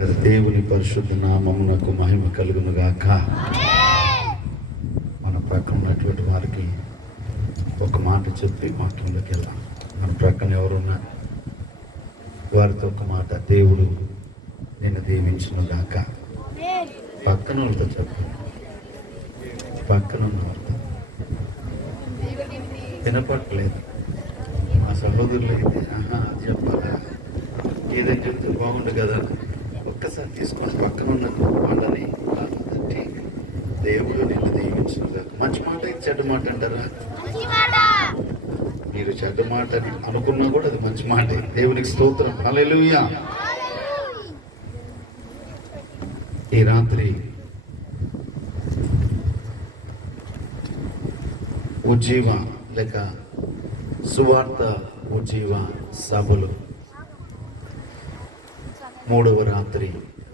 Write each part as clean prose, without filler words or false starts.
దేవుని పరిశుద్ధ నామమునకు మహిమ కలుగును గాక. మన ప్రక్కన ఉన్నటువంటి వారికి ఒక మాట చెప్పి వాక్యంలోకి వెళ్ళాం. మన ప్రక్కన ఎవరున్నా వారితో ఒక మాట, దేవుడు నిన్ను దీవించును గాక. పక్కన వాళ్ళతో చెప్పండి, పక్కన ఉన్న వారితో. వినపట్లేదు మా సహోదరులు అయితే చెప్పాలా, ఏదైనా చెప్తే బాగుండు కదా. ఒక్కసారి తీసుకొని పక్కన ఉన్న వాళ్ళని తట్టి, దేవుడు నిన్ను దీవించును. మంచి మాట చెడ్డ మాట అంటారా? మీరు చెడ్డ మాట అనుకున్నా కూడా అది మంచి మాట. దేవునికి స్తోత్రం, హల్లెలూయా. ఈ రాత్రి ఉజ్జీవ లేక సువార్త ఉజ్జీవ సభలు 3వ రాత్రి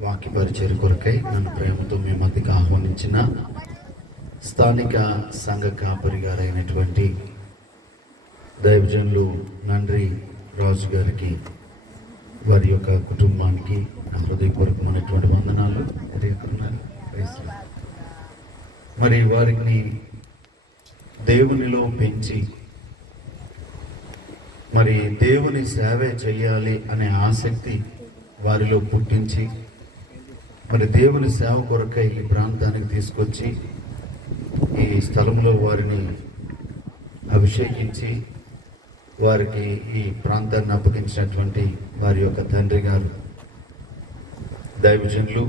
వాక్య పరిచర్య కొరకై నన్ను ప్రేమతో మీ మధ్యకి ఆహ్వానించిన స్థానిక సంఘ కాపరి గారైనటువంటి దైవజనులు నండ్రి రాజు గారికి, వారి యొక్క కుటుంబానికి నా హృదయపూర్వకమైనటువంటి వందనాలు. మరి వారిని దేవునిలో పెంచి మరి దేవుని సేవ చేయాలి అనే ఆసక్తి వారిలో పుట్టించి, మరి దేవుని సేవ కొరకై ఈ ప్రాంతానికి తీసుకొచ్చి ఈ స్థలంలో వారిని అభిషేకించి వారికి ఈ ప్రాంతాన్ని అప్పగించినటువంటి వారి యొక్క తండ్రి గారు దైవజనులు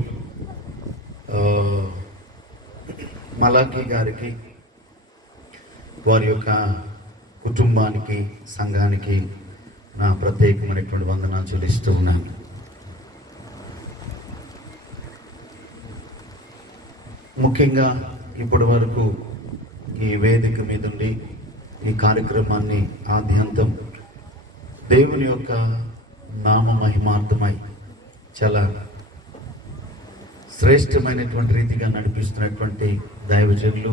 మలాఖీ గారికి, వారి యొక్క కుటుంబానికి, సంఘానికి నా ప్రత్యేకమైనటువంటి వందనాలు చెల్లిస్తూ ఉన్నాను. ముఖ్యంగా ఇప్పటి వరకు ఈ వేదిక మీద ఉండి ఈ కార్యక్రమాన్ని ఆద్యంతం దేవుని యొక్క నామ మహిమార్థమై చాలా శ్రేష్టమైనటువంటి రీతిగా నడిపిస్తున్నటువంటి దైవజనులు,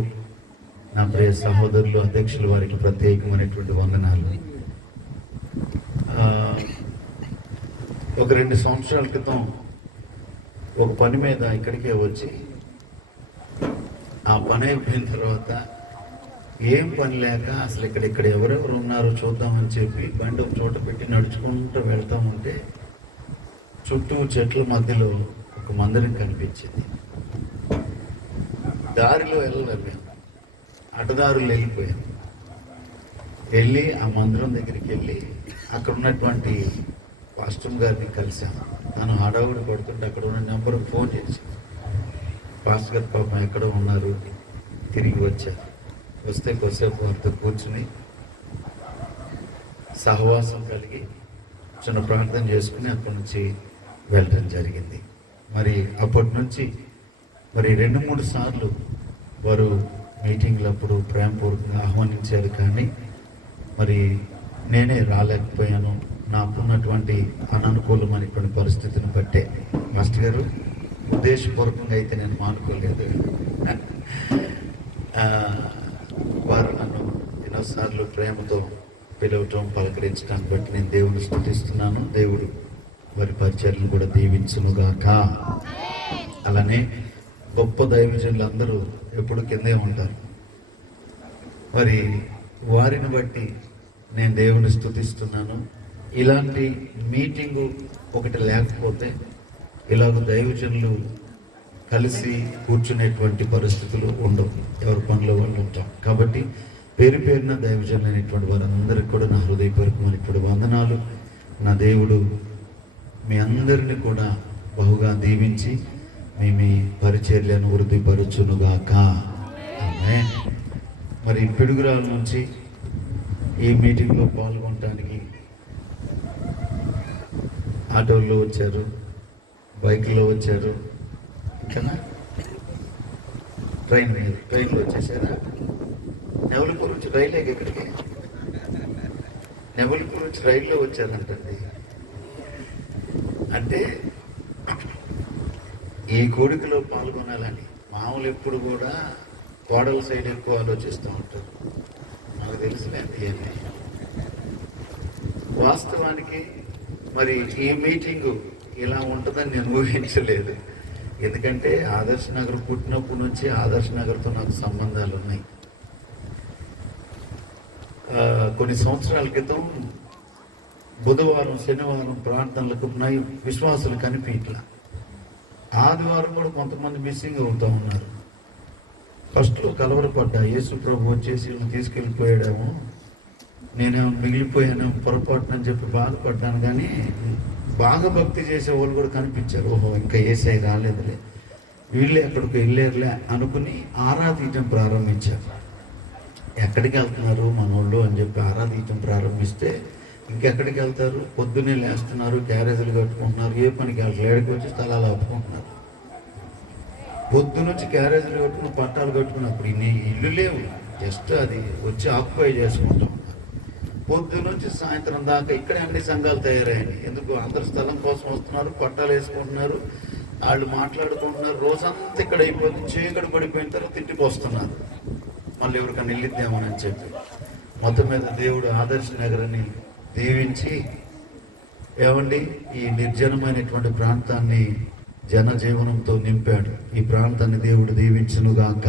నా ప్రియ సహోదరులు, అధ్యక్షులు, వారికి ప్రత్యేకమైనటువంటి వందనాలు. ఒక 2 సంవత్సరాల క్రితం ఒక పని మీద ఇక్కడికే వచ్చి, ఆ పని అయిపోయిన తర్వాత ఏం పని లేక అసలు ఇక్కడ ఎవరెవరు ఉన్నారో చూద్దామని చెప్పి బండి ఒక చోట పెట్టి నడుచుకుంటూ వెళ్తామంటే చుట్టూ చెట్ల మధ్యలో ఒక మందిరం కనిపించింది. దారిలో వెళ్ళలేదు, అడ్డదారులు వెళ్ళిపోయాను. వెళ్ళి ఆ మందిరం దగ్గరికి వెళ్ళి అక్కడ ఉన్నటువంటి పాస్టర్ గారిని కలిశాను. తను హడావుడి పడుతుంటే అక్కడ ఉన్న నెంబర్కి ఫోన్ చేసి, పాస్టర్ గారు పాపం ఎక్కడో ఉన్నారు, తిరిగి వచ్చారు. వస్తే కొద్దిసేపు వారితో కూర్చుని సహవాసం కలిగి చిన్న ప్రార్థన చేసుకుని అక్కడి నుంచి వెళ్ళడం జరిగింది. మరి అప్పటి నుంచి మరి 2-3 సార్లు వారు మీటింగ్లప్పుడు ప్రేమపూర్వకంగా ఆహ్వానించారు, కానీ మరి నేనే రాలేకపోయాను. నాకున్నటువంటి అననుకూలమైనటువంటి పరిస్థితిని బట్టే. మాస్టర్ గారు ఉద్దేశపూర్వకంగా అయితే నేను మానుకోలేదు. వారు నన్ను ఎన్నోసార్లు ప్రేమతో పిలవటం, పలకరించడాన్ని బట్టి నేను దేవుని స్తుతిస్తున్నాను. దేవుడు వారి పరిచర్యలను కూడా దీవించునుగాక. అలానే గొప్ప దైవజనులు అందరూ ఎప్పుడు కిందే ఉంటారు. మరి వారిని బట్టి నేను దేవుని స్తుతిస్తున్నాను. ఇలాంటి మీటింగు ఒకటి లేకపోతే ఇలాగ దైవజనులు కలిసి కూర్చునేటువంటి పరిస్థితులు ఉండవు, ఎవరి పనులు వాళ్ళు ఉంటాం. కాబట్టి పేరు పేరున దైవజనులు అనేటువంటి వారందరికీ కూడా నా హృదయపూర్వకమైనటువంటి వందనాలు. నా దేవుడు మీ అందరినీ కూడా బహుగా దీవించి మీ పరిచర్యలను వృద్ధిపరచునుగాక. ఆమేన్. మరి పిడుగురాల నుంచి ఈ మీటింగ్లో పాల్గొనడానికి ఆటోల్లో వచ్చారు, బైక్లో వచ్చారు, ఇంకా ట్రైన్లో వచ్చేసారా? నెవలపూర్ నుంచి రైలు ఎక్కడికి? నెవలపూర్ నుంచి రైల్లో వచ్చారంటండి. అంటే ఈ కోడికలో పాల్గొనాలని మామూలు ఎప్పుడు కూడా కోడల సైడ్ ఎక్కువ ఆలోచిస్తూ ఉంటారు. నాకు తెలిసినది ఏమి వాస్తవానికి మరి ఈ మీటింగు ఇలా ఉంటుందని నేను ఊహించలేదు. ఎందుకంటే ఆదర్శ్ నగర్ పుట్టినప్పటి నుంచి ఆదర్శ్ నగర్తో నాకు సంబంధాలు ఉన్నాయి. కొన్ని సంవత్సరాల క్రితం బుధవారం శనివారం ప్రార్థనలకు విశ్వాసులు కనిపించట్లా. ఆదివారం కూడా కొంతమంది మిస్సింగ్ అవుతూ ఉన్నారు. ఫస్ట్లో కలవరపడ్డా, యేసు ప్రభు వచ్చేసి వీళ్ళని తీసుకెళ్ళిపోయాడేమో, నేనేమో మిగిలిపోయాను పొరపాటునని చెప్పి బాధపడ్డాను. కానీ బాగా భక్తి చేసే వాళ్ళు కూడా కనిపించారు. ఓహో, ఇంకా ఏసై రాలేదులే, వీళ్ళే ఎక్కడికి వెళ్ళారులే అనుకుని ఆరాధించడం ప్రారంభించారు. ఎక్కడికి వెళ్తున్నారు మనోళ్ళు అని చెప్పి ఆరాధించడం ప్రారంభిస్తే ఇంకెక్కడికి వెళ్తారు? పొద్దున్నే లేస్తున్నారు, క్యారేజీలు కట్టుకుంటున్నారు, ఏ పనికి వెళ్తారు, ఏడికి వచ్చి స్థలాలు ఆపుకుంటున్నారు. పొద్దునొచ్చి క్యారేజీలు కట్టుకుని పట్టాలు కట్టుకున్నప్పుడు ఇల్లు లేవు, జస్ట్ అది వచ్చి ఆక్యుపై చేసుకుంటాం. పొద్దునుంచి సాయంత్రం దాకా ఇక్కడే అన్ని సంఘాలు తయారయ్యాయి. ఎందుకు? అందరు స్థలం కోసం వస్తున్నారు, పట్టాలు వేసుకుంటున్నారు, వాళ్ళు మాట్లాడుకుంటున్నారు. రోజంతా ఇక్కడ అయిపోతుంది, చీకటి పడిపోయిన తర్వాత ఇంటికి వస్తున్నారు. మళ్ళీ ఎవరికైనా వెళ్ళిద్దామని చెప్పి మొత్తం మీద దేవుడు ఆదర్శ నగరాన్ని దీవించి, ఏమండి, ఈ నిర్జనమైనటువంటి ప్రాంతాన్ని జనజీవనంతో నింపాడు. ఈ ప్రాంతాన్ని దేవుడు దీవించునుగాక.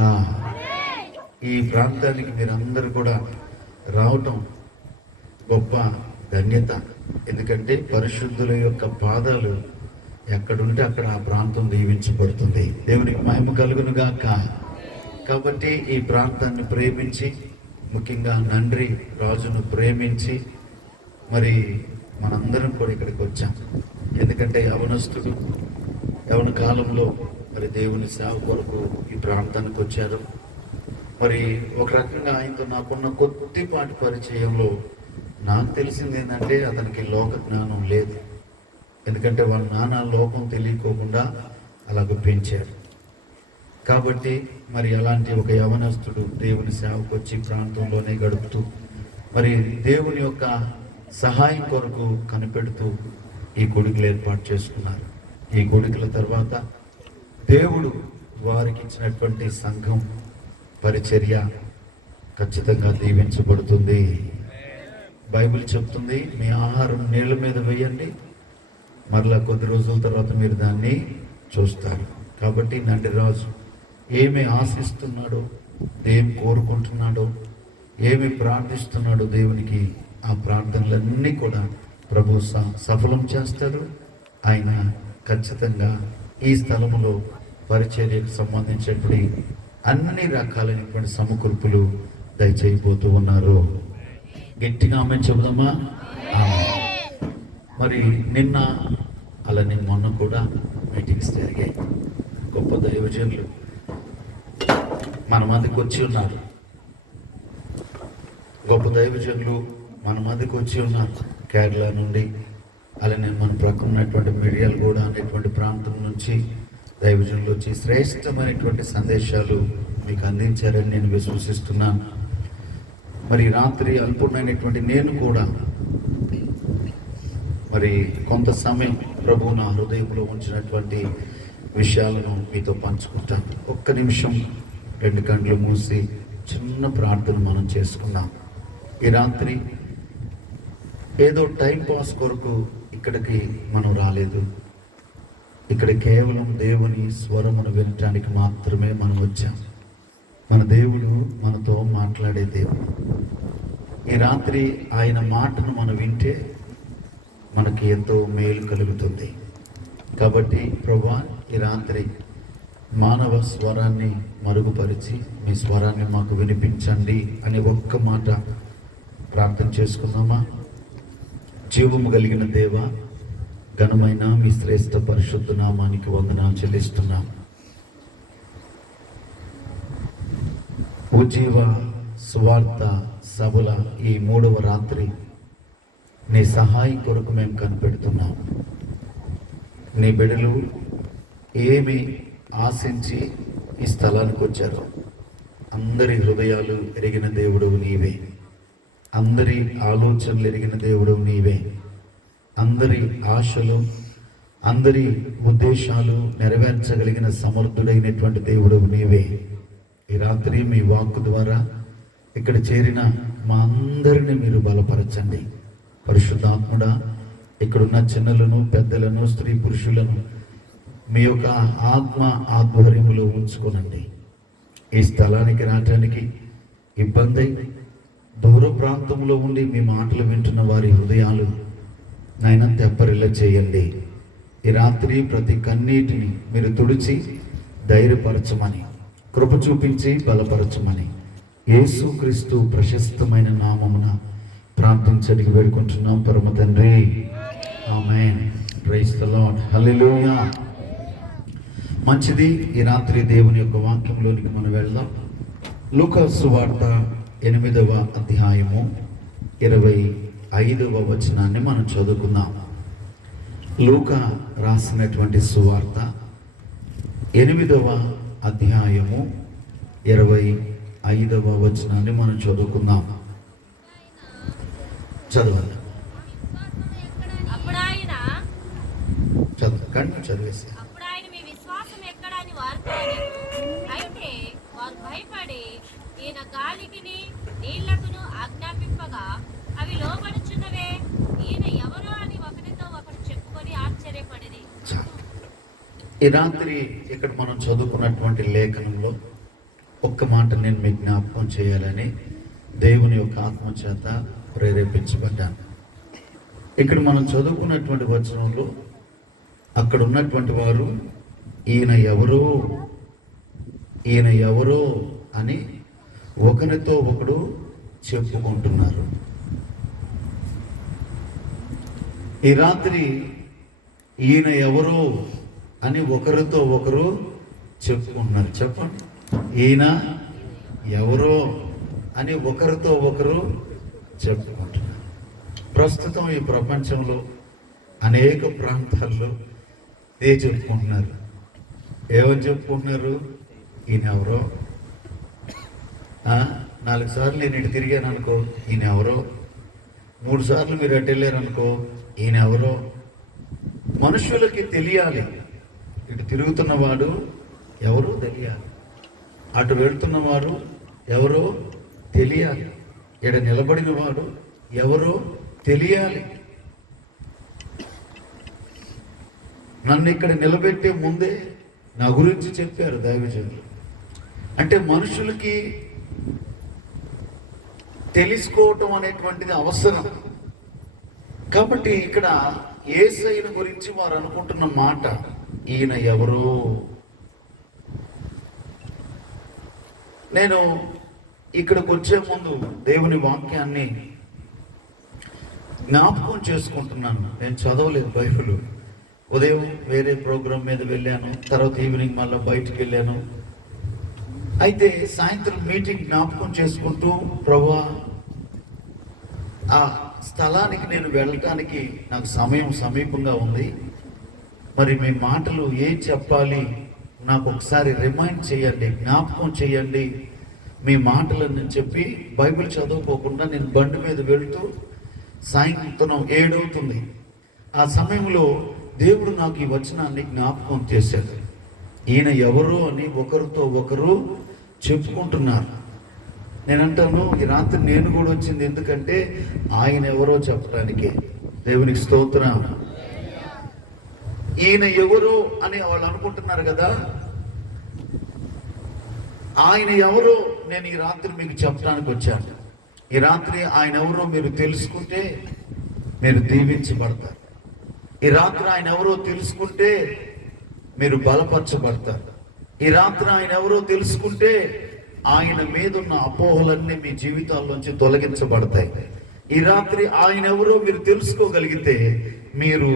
ఈ ప్రాంతానికి మీరందరూ కూడా రావటం గొప్ప ధన్యత. ఎందుకంటే పరిశుద్ధుల యొక్క పాదాలు ఎక్కడుంటే అక్కడ ఆ ప్రాంతం దీవించబడుతుంది. దేవునికి మహిమ కలుగునుగాక. కాబట్టి ఈ ప్రాంతాన్ని ప్రేమించి, ముఖ్యంగా నండ్రి రాజును ప్రేమించి మరి మనందరం కూడా ఇక్కడికి వచ్చాం. ఎందుకంటే యవనస్తుడు యవన కాలంలో మరి దేవుని సేవ కొరకు ఈ ప్రాంతానికి వచ్చారు. మరి ఒక రకంగా ఆయనతో నాకున్న కొద్దిపాటి పరిచయంలో నాకు తెలిసింది ఏంటంటే అతనికి లోక జ్ఞానం లేదు. ఎందుకంటే వాళ్ళ నాన్న లోకం తెలియకోకుండా అలాగ పెంచారు. కాబట్టి మరి అలాంటి ఒక యవనస్తుడు దేవుని సేవకు వచ్చి ప్రాంతంలోనే గడుపుతూ మరి దేవుని యొక్క సహాయం కొరకు కనిపెడుతూ ఈ కొడుకులు ఏర్పాటు చేసుకున్నారు. ఈ కొడుకుల తర్వాత దేవుడు వారికి ఇచ్చినటువంటి సంఘం పరిచర్య ఖచ్చితంగా దీవించబడుతుంది. బైబిల్ చెప్తుంది, మీ ఆహారం నీళ్ళ మీద వేయండి, మరలా కొద్ది రోజుల తర్వాత మీరు దాన్ని చూస్తారు. కాబట్టి నండి రాజు ఏమి ఆశిస్తున్నాడో, ఏం కోరుకుంటున్నాడో, ఏమి ప్రార్థిస్తున్నాడో దేవునికి ఆ ప్రార్థనలన్నీ కూడా ప్రభు సఫలం చేస్తాడు. ఆయన ఖచ్చితంగా ఈ స్థలములో పరిచర్యకు సంబంధించినటువంటి అన్ని రకాలైనటువంటి సమకూర్పులు దయచేయబోతూ ఉన్నారు. గట్టిగా ఆమె చెబుదామా? మరి నిన్న అలానే మొన్న కూడా మీటింగ్స్ జరిగాయి. గొప్ప దైవజనులు మన మధ్యకి వచ్చి ఉన్నారు. గొప్ప దైవజనులు మన మధ్యకి వచ్చి ఉన్నారు. కేరళ నుండి, అలానే మన ప్రక్కన ఉన్నటువంటి మిర్యాల గూడ అనేటువంటి ప్రాంతం నుంచి దైవజనులు వచ్చి శ్రేష్టమైనటువంటి సందేశాలు మీకు అందించారని నేను విశ్వసిస్తున్నాను. మరి రాత్రి అల్పుడైనటువంటి నేను కూడా మరి కొంత సమయం ప్రభు నా హృదయంలో ఉంచినటువంటి విషయాలను మీతో పంచుకుంటాను. ఒక్క నిమిషం 2 కళ్ళు మూసి చిన్న ప్రార్థన మనం చేసుకున్నాం. ఈ రాత్రి ఏదో టైం పాస్ కొరకు ఇక్కడికి మనం రాలేదు. ఇక్కడ కేవలం దేవుని స్వరమును వినటానికి మాత్రమే మనం వచ్చాం. మన దేవుడు మనతో మాట్లాడే దేవుడు. ఈ రాత్రి ఆయన మాటను మనం వింటే మనకి ఎంతో మేలు కలుగుతుంది. కాబట్టి ప్రభువా, ఈ రాత్రి మానవ స్వరాన్ని మరుగుపరిచి మీ స్వరాన్ని మాకు వినిపించండి అని ఒక్క మాట ప్రార్థన చేసుకుందామా? జీవము కలిగిన దేవ, ఘనమైన మీ శ్రేష్ఠ పరిశుద్ధ నామానికి వందనాలు చెల్లిస్తున్నాం. ఉజ్జీవ సువార్త సభల ఈ 3వ రాత్రి నీ సహాయం కొరకు మేము కనిపెడుతున్నాం. నీ బిడ్డలు ఏమి ఆశించి ఈ స్థలానికి వచ్చారో అందరి హృదయాలు ఎరిగిన దేవుడు నీవే, అందరి ఆలోచనలు ఎరిగిన దేవుడు నీవే, అందరి ఆశలు, అందరి ఉద్దేశాలు నెరవేర్చగలిగిన సమర్థుడైనటువంటి దేవుడు నీవే. ఈ రాత్రి మీ వాక్కు ద్వారా ఇక్కడ చేరిన మా అందరినీ మీరు బలపరచండి. పరిశుద్ధాత్ముడా, ఇక్కడున్న చిన్నలను, పెద్దలను, స్త్రీ పురుషులను మీ యొక్క ఆత్మ ఆధ్వర్యంలో ఉంచుకోనండి. ఈ స్థలానికి రావడానికి ఇబ్బంది, దూర ప్రాంతంలో ఉండి మీ మాటలు వింటున్న వారి హృదయాలు నాయన తెప్పరిల్ల చేయండి. ఈ రాత్రి ప్రతి కన్నీటిని మీరు తుడిచి ధైర్యపరచమని, కృప చూపించి బలపరచమని యేసుక్రీస్తు ప్రశస్తమైన నామమున ప్రార్థించడానికి వేడుకుంటున్నాం పరమ తండ్రి. Amen. Praise the Lord. Hallelujah. మంచిది. ఈ రాత్రి దేవుని యొక్క వాక్యంలోనికి మనం వెళ్దాం. లూకా సువార్త 8వ అధ్యాయము 25వ వచనాన్ని మనం చదువుకుందాం. లూకా రాసినటువంటి సువార్త 8వ అధ్యాయము 25వ వచనాన్ని మనం చదువుకుందాం. చదవాలి. చదవకండి, చదివేసి. అప్పుడు ఆయన మీ విశ్వాసం ఎక్కడని వారితో అయితే వారు భయపడి ఈయన గాలికిని నీళ్లకును ఆజ్ఞాపింపగా అవి లోబడుచున్నవే, ఈయన ఎవరో అని ఒకరితో ఒకరు చెప్పుకొని ఆశ్చర్యపడిరి. ఈ రాత్రి ఇక్కడ మనం చదువుకున్నటువంటి లేఖనంలో ఒక్క మాట నేను మీకు జ్ఞాపకం చేయాలని దేవుని యొక్క ఆత్మ చేత ప్రేరేపించబడ్డాను. ఇక్కడ మనం చదువుకున్నటువంటి వచనంలో అక్కడ ఉన్నటువంటి వారు ఈయన ఎవరో అని ఒకరితో ఒకడు చెప్పుకుంటున్నారు. ఈ రాత్రి ఈయన ఎవరో అని ఒకరితో ఒకరు చెప్పుకుంటున్నారు. చెప్పండి, ఈయన ఎవరో అని ఒకరితో ఒకరు చెప్పుకుంటున్నారు. ప్రస్తుతం ఈ ప్రపంచంలో అనేక ప్రాంతాల్లో చెప్పుకుంటున్నారు. ఏమని చెప్పుకుంటున్నారు? ఈయన ఎవరో. 4 సార్లు నేను ఇటు తిరిగాను అనుకో, ఈయన ఎవరో. 3 సార్లు మీరు అటు వెళ్ళారు అనుకో, ఈయన ఎవరో. మనుషులకి తెలియాలి, ఇటు తిరుగుతున్నవాడు ఎవరో తెలియాలి, అటు వెళుతున్నవాడు ఎవరో తెలియాలి, ఇక్కడ నిలబడిన వాడు ఎవరో తెలియాలి. నన్ను ఇక్కడ నిలబెట్టే ముందే నా గురించి చెప్పారు దైవజనులు. అంటే మనుషులకి తెలుసుకోవటం అనేటువంటిది అవసరం. కాబట్టి ఇక్కడ యేసయ్యను గురించి వారు అనుకుంటున్న మాట, ఈయన ఎవరో. నేను ఇక్కడికి వచ్చే ముందు దేవుని వాక్యాన్ని జ్ఞాపకం చేసుకుంటున్నాను. నేను చదవలేదు బైబిల్. ఉదయం వేరే ప్రోగ్రాం మీద వెళ్ళాను, తర్వాత ఈవినింగ్ మళ్ళీ బయటికి వెళ్ళాను. అయితే సాయంత్రం మీటింగ్ జ్ఞాపకం చేసుకుంటూ, ప్రభువా ఆ స్థలానికి నేను వెళ్ళటానికి నాకు సమయం సమీపంగా ఉంది, మరి మీ మాటలు ఏం చెప్పాలి నాకు ఒకసారి రిమైండ్ చేయండి, జ్ఞాపకం చేయండి మీ మాటలని చెప్పి బైబిల్ చదువుకోకుండా నేను బండి మీద వెళుతూ సాయంత్రం 7 అవుతుంది. ఆ సమయంలో దేవుడు నాకు ఈ వచనాన్ని జ్ఞాపకం చేశాడు. ఈయన ఎవరో అని ఒకరితో ఒకరు చెప్పుకుంటున్నారు. నేనంటాను, ఈ రాత్రి నేను కూడా వచ్చింది ఎందుకంటే ఆయన ఎవరో చెప్పడానికి. దేవునికి స్తోత్రం. ఈయన ఎవరో అని వాళ్ళు అనుకుంటున్నారు కదా, ఆయన ఎవరో నేను ఈ రాత్రి మీకు చెప్పడానికి వచ్చాను. ఈ రాత్రి ఆయన ఎవరో మీరు తెలుసుకుంటే మీరు దీవించబడతారు. ఈ రాత్రి ఆయన ఎవరో తెలుసుకుంటే మీరు బలపరచబడతారు. ఈ రాత్రి ఆయన ఎవరో తెలుసుకుంటే ఆయన మీద ఉన్న అపోహలన్నీ మీ జీవితాల్లోంచి తొలగించబడతాయి. ఈ రాత్రి ఆయన ఎవరో మీరు తెలుసుకోగలిగితే మీరు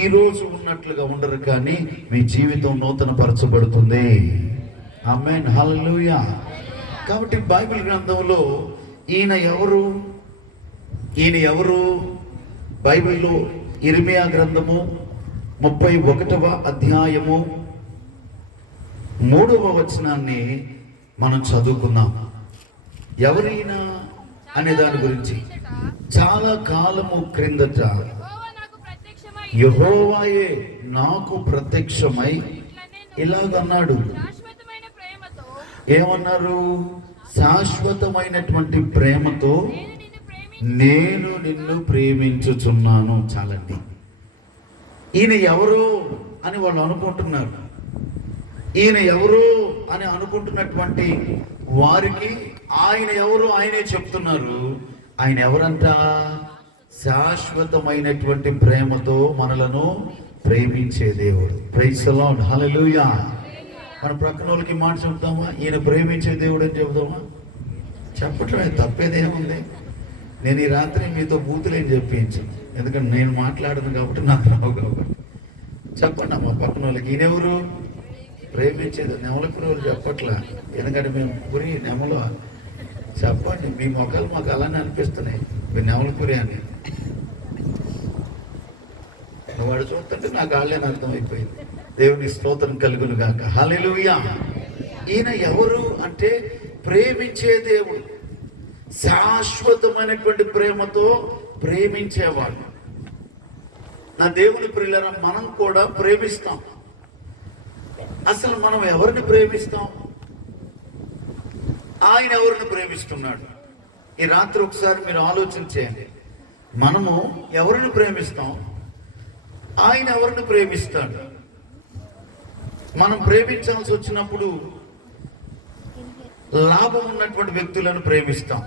ఈ రోజు ఉన్నట్లుగా ఉండరు, కానీ మీ జీవితం నూతన పరచబడుతుంది. ఆమేన్. హల్లెలూయా. కాబట్టి బైబిల్ గ్రంథంలో ఈయన ఎవరు బైబిల్లో ఇర్మియా గ్రంథము 31వ అధ్యాయము 3వ వచనాన్ని మనం చదువుకుందాం. ఎవరైనా అనే దాని గురించి చాలా కాలము క్రిందట యెహోవాయే నాకు ప్రత్యక్షమై ఇలాగన్నాడు. ఏమన్నారు? శాశ్వతమైనటువంటి ప్రేమతో నేను నిన్ను ప్రేమించుచున్నాను. చాలండి. ఈయన ఎవరు అని వాళ్ళు అనుకుంటున్నారు. ఈయన ఎవరు అని అనుకుంటున్నటువంటి వారికి ఆయన ఎవరు ఆయనే చెప్తున్నారు. ఆయన ఎవరంట? శాశ్వతమైనటువంటి ప్రేమతో మనలను ప్రేమించే దేవుడు. ప్రైజ్ ది లార్డ్, హల్లెలూయా. మన ప్రక్కన వాళ్ళకి మాట చెప్తామా? ఈయన ప్రేమించే దేవుడు అని చెప్తామా? చెప్పటమే, తప్పేదేముంది? నేను ఈ రాత్రి మీతో బూతులేం చెప్పించాను, ఎందుకంటే నేను మాట్లాడను కాబట్టి నాకు రావు కాబట్టి. చెప్పండి మా పక్కన వాళ్ళకి, ఈయనెవరు? ప్రేమించేది. నెమలపురి వాళ్ళు చెప్పట్లా, ఎందుకంటే మేము పురి నెమల. చెప్పండి, మీ మొక్కలు మాకు అలానే అనిపిస్తున్నాయి, మీరు నెమలపురి అని. వాడు చూస్తుంటే నాకు వాళ్ళని అర్థమైపోయింది. దేవుని స్తోత్రం కలుగును గాక, హల్లెలూయా. ఈయన ఎవరు అంటే ప్రేమించే దేవుడు, శాశ్వతమైనటువంటి ప్రేమతో ప్రేమించేవాడు. నా దేవుని ప్రియులారా, మనం కూడా ప్రేమిస్తాం. అసలు మనం ఎవరిని ప్రేమిస్తాం? ఆయన ఎవరిని ప్రేమిస్తున్నాడు? ఈ రాత్రి ఒకసారి మీరు ఆలోచన చేయండి. మనము ఎవరిని ప్రేమిస్తాం? ఆయన ఎవరిని ప్రేమిస్తాడు? మనం ప్రేమించాల్సి వచ్చినప్పుడు లాభం ఉన్నటువంటి వ్యక్తులను ప్రేమిస్తాం.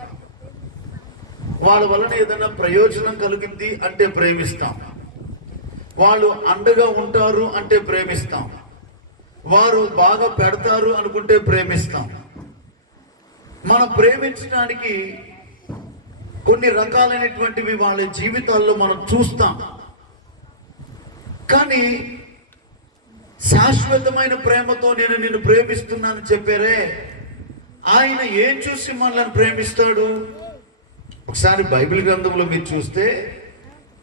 వాళ్ళ వలన ఏదైనా ప్రయోజనం కలిగింది అంటే ప్రేమిస్తాం. వాళ్ళు అండగా ఉంటారు అంటే ప్రేమిస్తాం. వారు బాగా పెడతారు అనుకుంటే ప్రేమిస్తాం. మనం ప్రేమించడానికి కొన్ని రకాలైనటువంటివి వాళ్ళ జీవితాల్లో మనం చూస్తాం. కానీ శాశ్వతమైన ప్రేమతో నేను నిన్ను ప్రేమిస్తున్నాను చెప్పారే, ఆయన ఏం చూసి మనల్ని ప్రేమిస్తాడు? ఒకసారి బైబిల్ గ్రంథంలో మీరు చూస్తే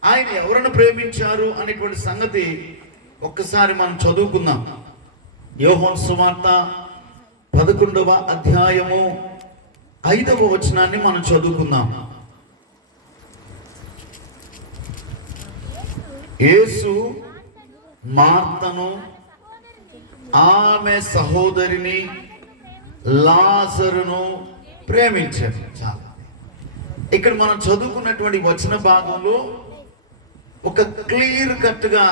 ఆయన ఎవరిని ప్రేమించారు అనేటువంటి సంగతి ఒక్కసారి మనం చదువుకుందాం. యోహాను సువార్త 11వ అధ్యాయము 5వ వచనాన్ని మనం చదువుకుందాం. యేసు మార్తను, ఆమె సహోదరిని లాజరును ప్రేమించారు. చాలా ఇక్కడ మనం చదువుకున్నటువంటి వచన భాగంలో ఒక క్లియర్ కట్గా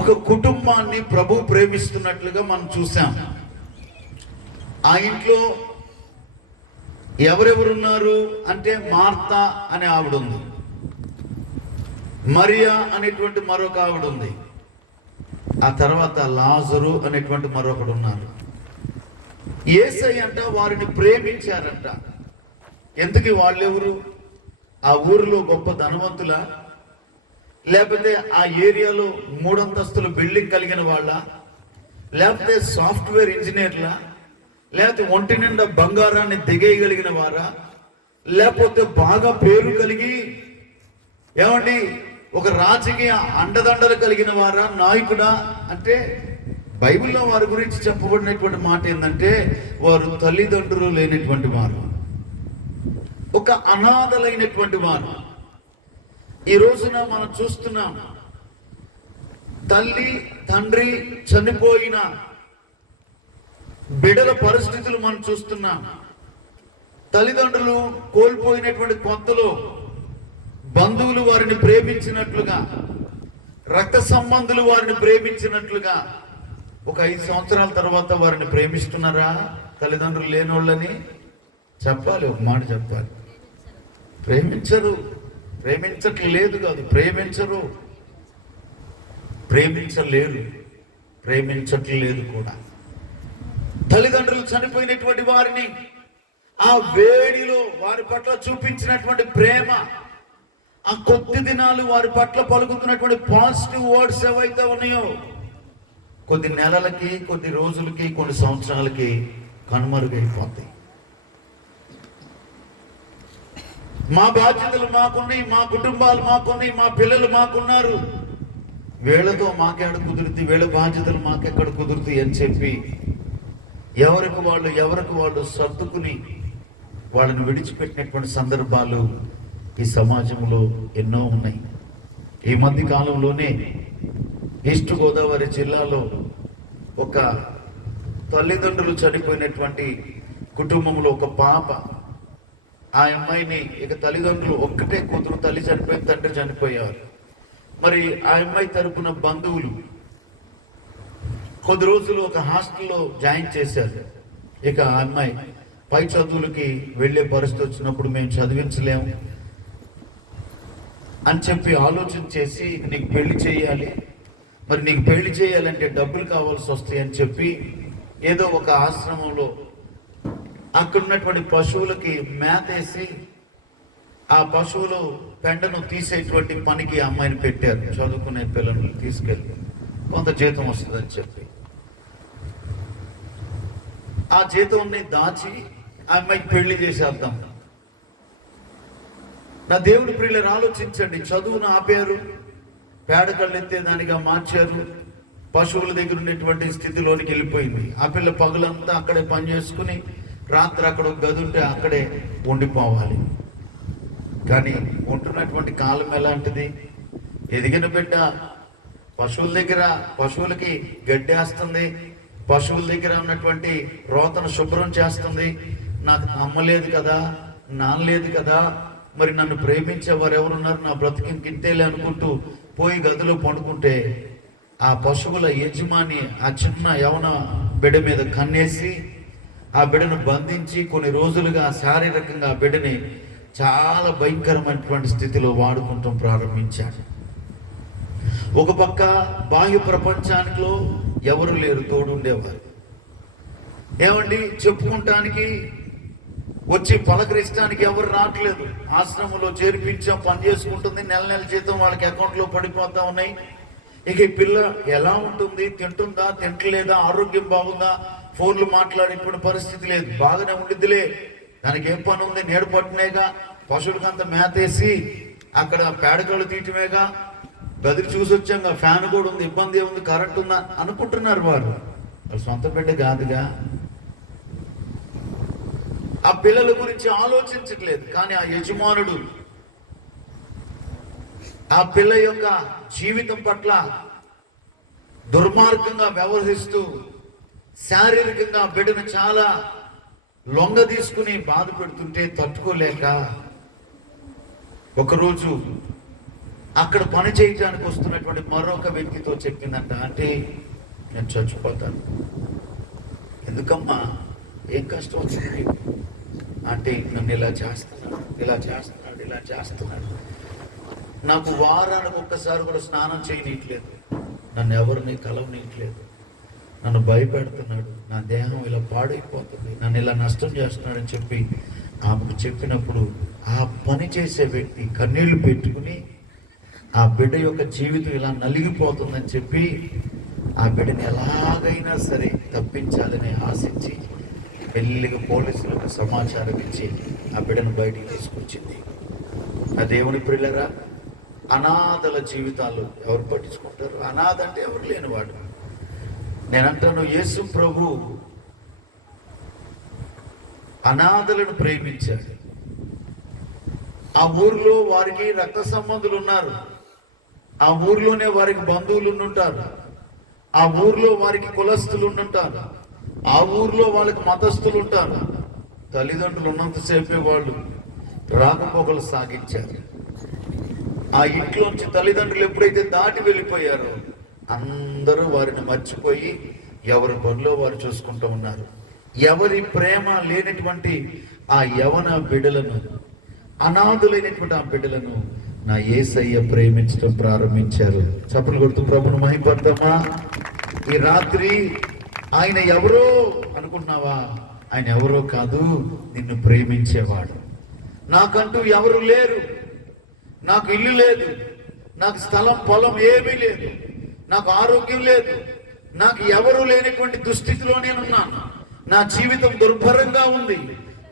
ఒక కుటుంబాన్ని ప్రభు ప్రేమిస్తున్నట్లుగా మనం చూసాం. ఆ ఇంట్లో ఎవరెవరున్నారు అంటే మార్తా అనే ఆవిడ ఉంది, మరియా అనేటువంటి మరొక ఆవిడ ఉంది, ఆ తర్వాత లాజరు అనేటువంటి మరొకడు ఉన్నారు. యేసయ్య అంట వారిని ప్రేమించారంట. ఎందుకు? వాళ్ళెవరు? ఆ ఊరిలో గొప్ప ధనవంతులా, లేకపోతే ఆ ఏరియాలో 3 అంతస్తుల బిల్డింగ్ కలిగిన వాళ్ళ, లేకపోతే సాఫ్ట్వేర్ ఇంజనీర్లా, లేకపోతే ఒంటి నిండా బంగారాన్ని దిగేయగలిగిన వారా, లేకపోతే బాగా పేరు కలిగి ఏమండి ఒక రాజకీయ అండదండలు కలిగిన వారా, నాయకుడా? అంటే బైబిల్లో వారి గురించి చెప్పబడినటువంటి మాట ఏంటంటే వారు తల్లిదండ్రులు లేనటువంటి వారు, ఒక అనాథలైనటువంటి వారు. ఈ రోజున మనం చూస్తున్నాం, తల్లి తండ్రి చనిపోయిన బిడల పరిస్థితులు మనం చూస్తున్నాం. తల్లిదండ్రులు కోల్పోయినటువంటి కొత్తలో బంధువులు వారిని ప్రేమించినట్లుగా, రక్త సంబంధులు వారిని ప్రేమించినట్లుగా ఒక 5 సంవత్సరాల తర్వాత వారిని ప్రేమిస్తున్నారా? తల్లిదండ్రులు లేనోళ్ళని చెప్పాలి, ఒక మాట చెప్పాలి. ప్రేమించరు. ప్రేమించట్లేదు కాదు, ప్రేమించరు, ప్రేమించలేరు, ప్రేమించట్లేదు కూడా. తల్లిదండ్రులు చనిపోయినటువంటి వారిని ఆ వేడిలో వారి పట్ల చూపించినటువంటి ప్రేమ, ఆ కొద్ది దినాలు వారి పట్ల పలుకుతున్నటువంటి పాజిటివ్ వర్డ్స్ ఏవైతే ఉన్నాయో కొద్ది నెలలకి, కొద్ది రోజులకి, కొన్ని సంవత్సరాలకి కనుమరుగైపోతాయి. మా బాధ్యతలు మాకున్నాయి, మా కుటుంబాలు మాకున్నాయి, మా పిల్లలు మాకున్నారు, వీళ్ళతో మాకెక్కడ కుదురుతుంది, వీళ్ళ బాధ్యతలు మాకెక్కడ కుదురుతాయి అని చెప్పి ఎవరికి వాళ్ళు సర్దుకుని వాళ్ళని విడిచిపెట్టినటువంటి సందర్భాలు ఈ సమాజంలో ఎన్నో ఉన్నాయి. ఈ మధ్య కాలంలోనే ఈస్ట్ గోదావరి జిల్లాలో ఒక తల్లిదండ్రులు చనిపోయినటువంటి కుటుంబంలో ఒక పాప, ఆ అమ్మాయిని ఇక తల్లిదండ్రులు ఒక్కటే కూతురు, తల్లి చనిపోయిన తండ్రి చనిపోయారు. మరి ఆ అమ్మాయి తరపున బంధువులు కొద్ది రోజులు ఒక హాస్టల్లో జాయిన్ చేశారు. ఇక ఆ అమ్మాయి పై చదువులకి వెళ్ళే పరిస్థితి వచ్చినప్పుడు మేము చదివించలేము అని చెప్పి ఆలోచన చేసి, నీకు పెళ్లి చేయాలి, మరి నీకు పెళ్లి చేయాలంటే డబ్బులు కావాల్సి వస్తాయి అని చెప్పి ఏదో ఒక ఆశ్రమంలో అక్కడ ఉన్నటువంటి పశువులకి మేతేసి ఆ పశువులు పెండను తీసేటువంటి పనికి ఆ అమ్మాయిని పెట్టారు. చదువుకునే పిల్లల్ని తీసుకెళ్ళి కొంత జీతం వస్తుందని చెప్పి ఆ జీతాన్ని దాచి ఆ అమ్మాయికి పెళ్లి చేసేద్దాం. నా దేవుని ప్రియులను ఆలోచించండి, చదువును ఆపారు, పేడకళ్ళు ఎత్తేదానిగా మార్చారు, పశువుల దగ్గర ఉండేటువంటి స్థితిలోనికి వెళ్ళిపోయింది. ఆ పిల్ల పగులంతా అక్కడే పని చేసుకుని రాత్రి అక్కడ ఒక గది ఉంటే అక్కడే ఉండిపోవాలి. కానీ ఉంటున్నటువంటి కాలం ఎలాంటిది? ఎదిగిన బిడ్డ పశువుల దగ్గర పశువులకి గడ్డేస్తుంది, పశువుల దగ్గర ఉన్నటువంటి రోతను శుభ్రం చేస్తుంది. నాకు అమ్మ లేదు కదా, నాన్న లేదు కదా, మరి నన్ను ప్రేమించేవారు ఎవరున్నారు, నా బ్రతికింతేలే అనుకుంటూ పోయి గదిలో పండుకుంటే ఆ పశువుల యజమాని ఆ చిన్న యవన బిడ్డ మీద కన్నేసి ఆ బిడ్డను బంధించి కొన్ని రోజులుగా శారీరకంగా ఆ బిడ్డని చాలా భయంకరమైనటువంటి స్థితిలో వాడుకుంటాం ప్రారంభించాడు. ఒక పక్క బాహ్య ప్రపంచానికిలో ఎవరు లేరు, తోడుండేవారు. ఏమండి, చెప్పుకుంటానికి వచ్చి పలకరించడానికి ఎవరు రావట్లేదు. ఆశ్రమంలో చేర్పించాం, పని చేసుకుంటుంది, నెల నెల జీతం వాళ్ళకి అకౌంట్లో పడిపోతా ఉన్నాయి. ఇక ఈ పిల్ల ఎలా ఉంటుంది, తింటుందా తింటలేదా, ఆరోగ్యం బాగుందా, ఫోన్లు మాట్లాడేటువంటి పరిస్థితి లేదు. బాగానే ఉండిద్దిలే, దానికి ఏం పని ఉంది, నీడ పట్టినేగా, పశువులకి అంత మేతేసి అక్కడ పేడకళ్ళు తీయటమేగా, గదిని చూసి వచ్చాక ఫ్యాన్ కూడా ఉంది, ఇబ్బంది ఏముంది, కరెంట్ ఉందా అనుకుంటున్నారు. వారు సొంత బిడ్డ కాదుగా. ఆ పిల్లల గురించి ఆలోచించట్లేదు. కానీ ఆ యజమానుడు ఆ పిల్ల యొక్క జీవితం పట్ల దుర్మార్గంగా వ్యవహరిస్తూ శారీరకంగా బిడ్డను చాలా లొంగ తీసుకుని బాధ పెడుతుంటే తట్టుకోలేక ఒకరోజు అక్కడ పని చేయడానికి వస్తున్నటువంటి మరొక వ్యక్తితో చెప్పిందంట, అంటే నేను చచ్చిపోతాను. ఎందుకమ్మా, ఏం కష్టం వచ్చింది అంటే, నన్ను ఇలా చేస్తున్నాడు, ఇలా చేస్తున్నాడు, ఇలా చేస్తున్నాడు, నాకు వారానికి ఒక్కసారి కూడా స్నానం చేయనీయట్లేదు, నన్ను ఎవరిని కలవనీయట్లేదు, నన్ను భయపెడుతున్నాడు, నా దేహం ఇలా పాడైపోతుంది, నన్ను ఇలా నష్టం చేస్తున్నాడని చెప్పి ఆమెకు చెప్పినప్పుడు ఆ పని చేసే వ్యక్తి కన్నీళ్లు పెట్టుకుని ఆ బిడ్డ యొక్క జీవితం ఇలా నలిగిపోతుందని చెప్పి ఆ బిడ్డని ఎలాగైనా సరే తప్పించాలని ఆశించి మెల్లిగా పోలీసులకు సమాచారం ఇచ్చి ఆ బిడ్డను బయటికి తీసుకొచ్చింది. ఆ దేవుని ప్రియులరా, అనాథల జీవితాలు ఎవరు పట్టించుకుంటారు? అనాథ అంటే ఎవరు లేనివాడు. నేనంటాను, యేసు ప్రభు అనాథలను ప్రేమించాడు. ఆ ఊర్లో వారికి రక్త సంబంధులు ఉన్నారు, ఆ ఊర్లోనే వారికి బంధువులు ఉండుంటారు, ఆ ఊర్లో వారికి కులస్తులు ఉండుంటారు, ఆ ఊర్లో వాళ్ళకి మతస్థులు ఉంటారు. తల్లిదండ్రులు ఉన్నంతసేపే వాళ్ళు రాకపోకలు సాగించారు. ఆ ఇంట్లోంచి తల్లిదండ్రులు ఎప్పుడైతే దాటి వెళ్ళిపోయారో అందరూ వారిని మర్చిపోయి ఎవరి పనిలో వారు చూసుకుంటూ ఉన్నారు. ఎవరి ప్రేమ లేనటువంటి ఆ యవన బిడ్డలను, అనాథులైనటువంటి ఆ బిడ్డలను నా యేసయ్య ప్రేమించడం ప్రారంభించారు. చప్పట్లు కొడుతూ ప్రభువును మహిమపడతామా? ఈ రాత్రి ఆయన ఎవరో అనుకుంటున్నావా? ఆయన ఎవరో కాదు, నిన్ను ప్రేమించేవాడు. నాకంటూ ఎవరు లేరు, నాకు ఇల్లు లేదు, నాకు స్థలం పొలం ఏమీ లేదు, నాకు ఆరోగ్యం లేదు, నాకు ఎవరు లేనటువంటి దుస్థితిలో నేనున్నాను, నా జీవితం దుర్భరంగా ఉంది,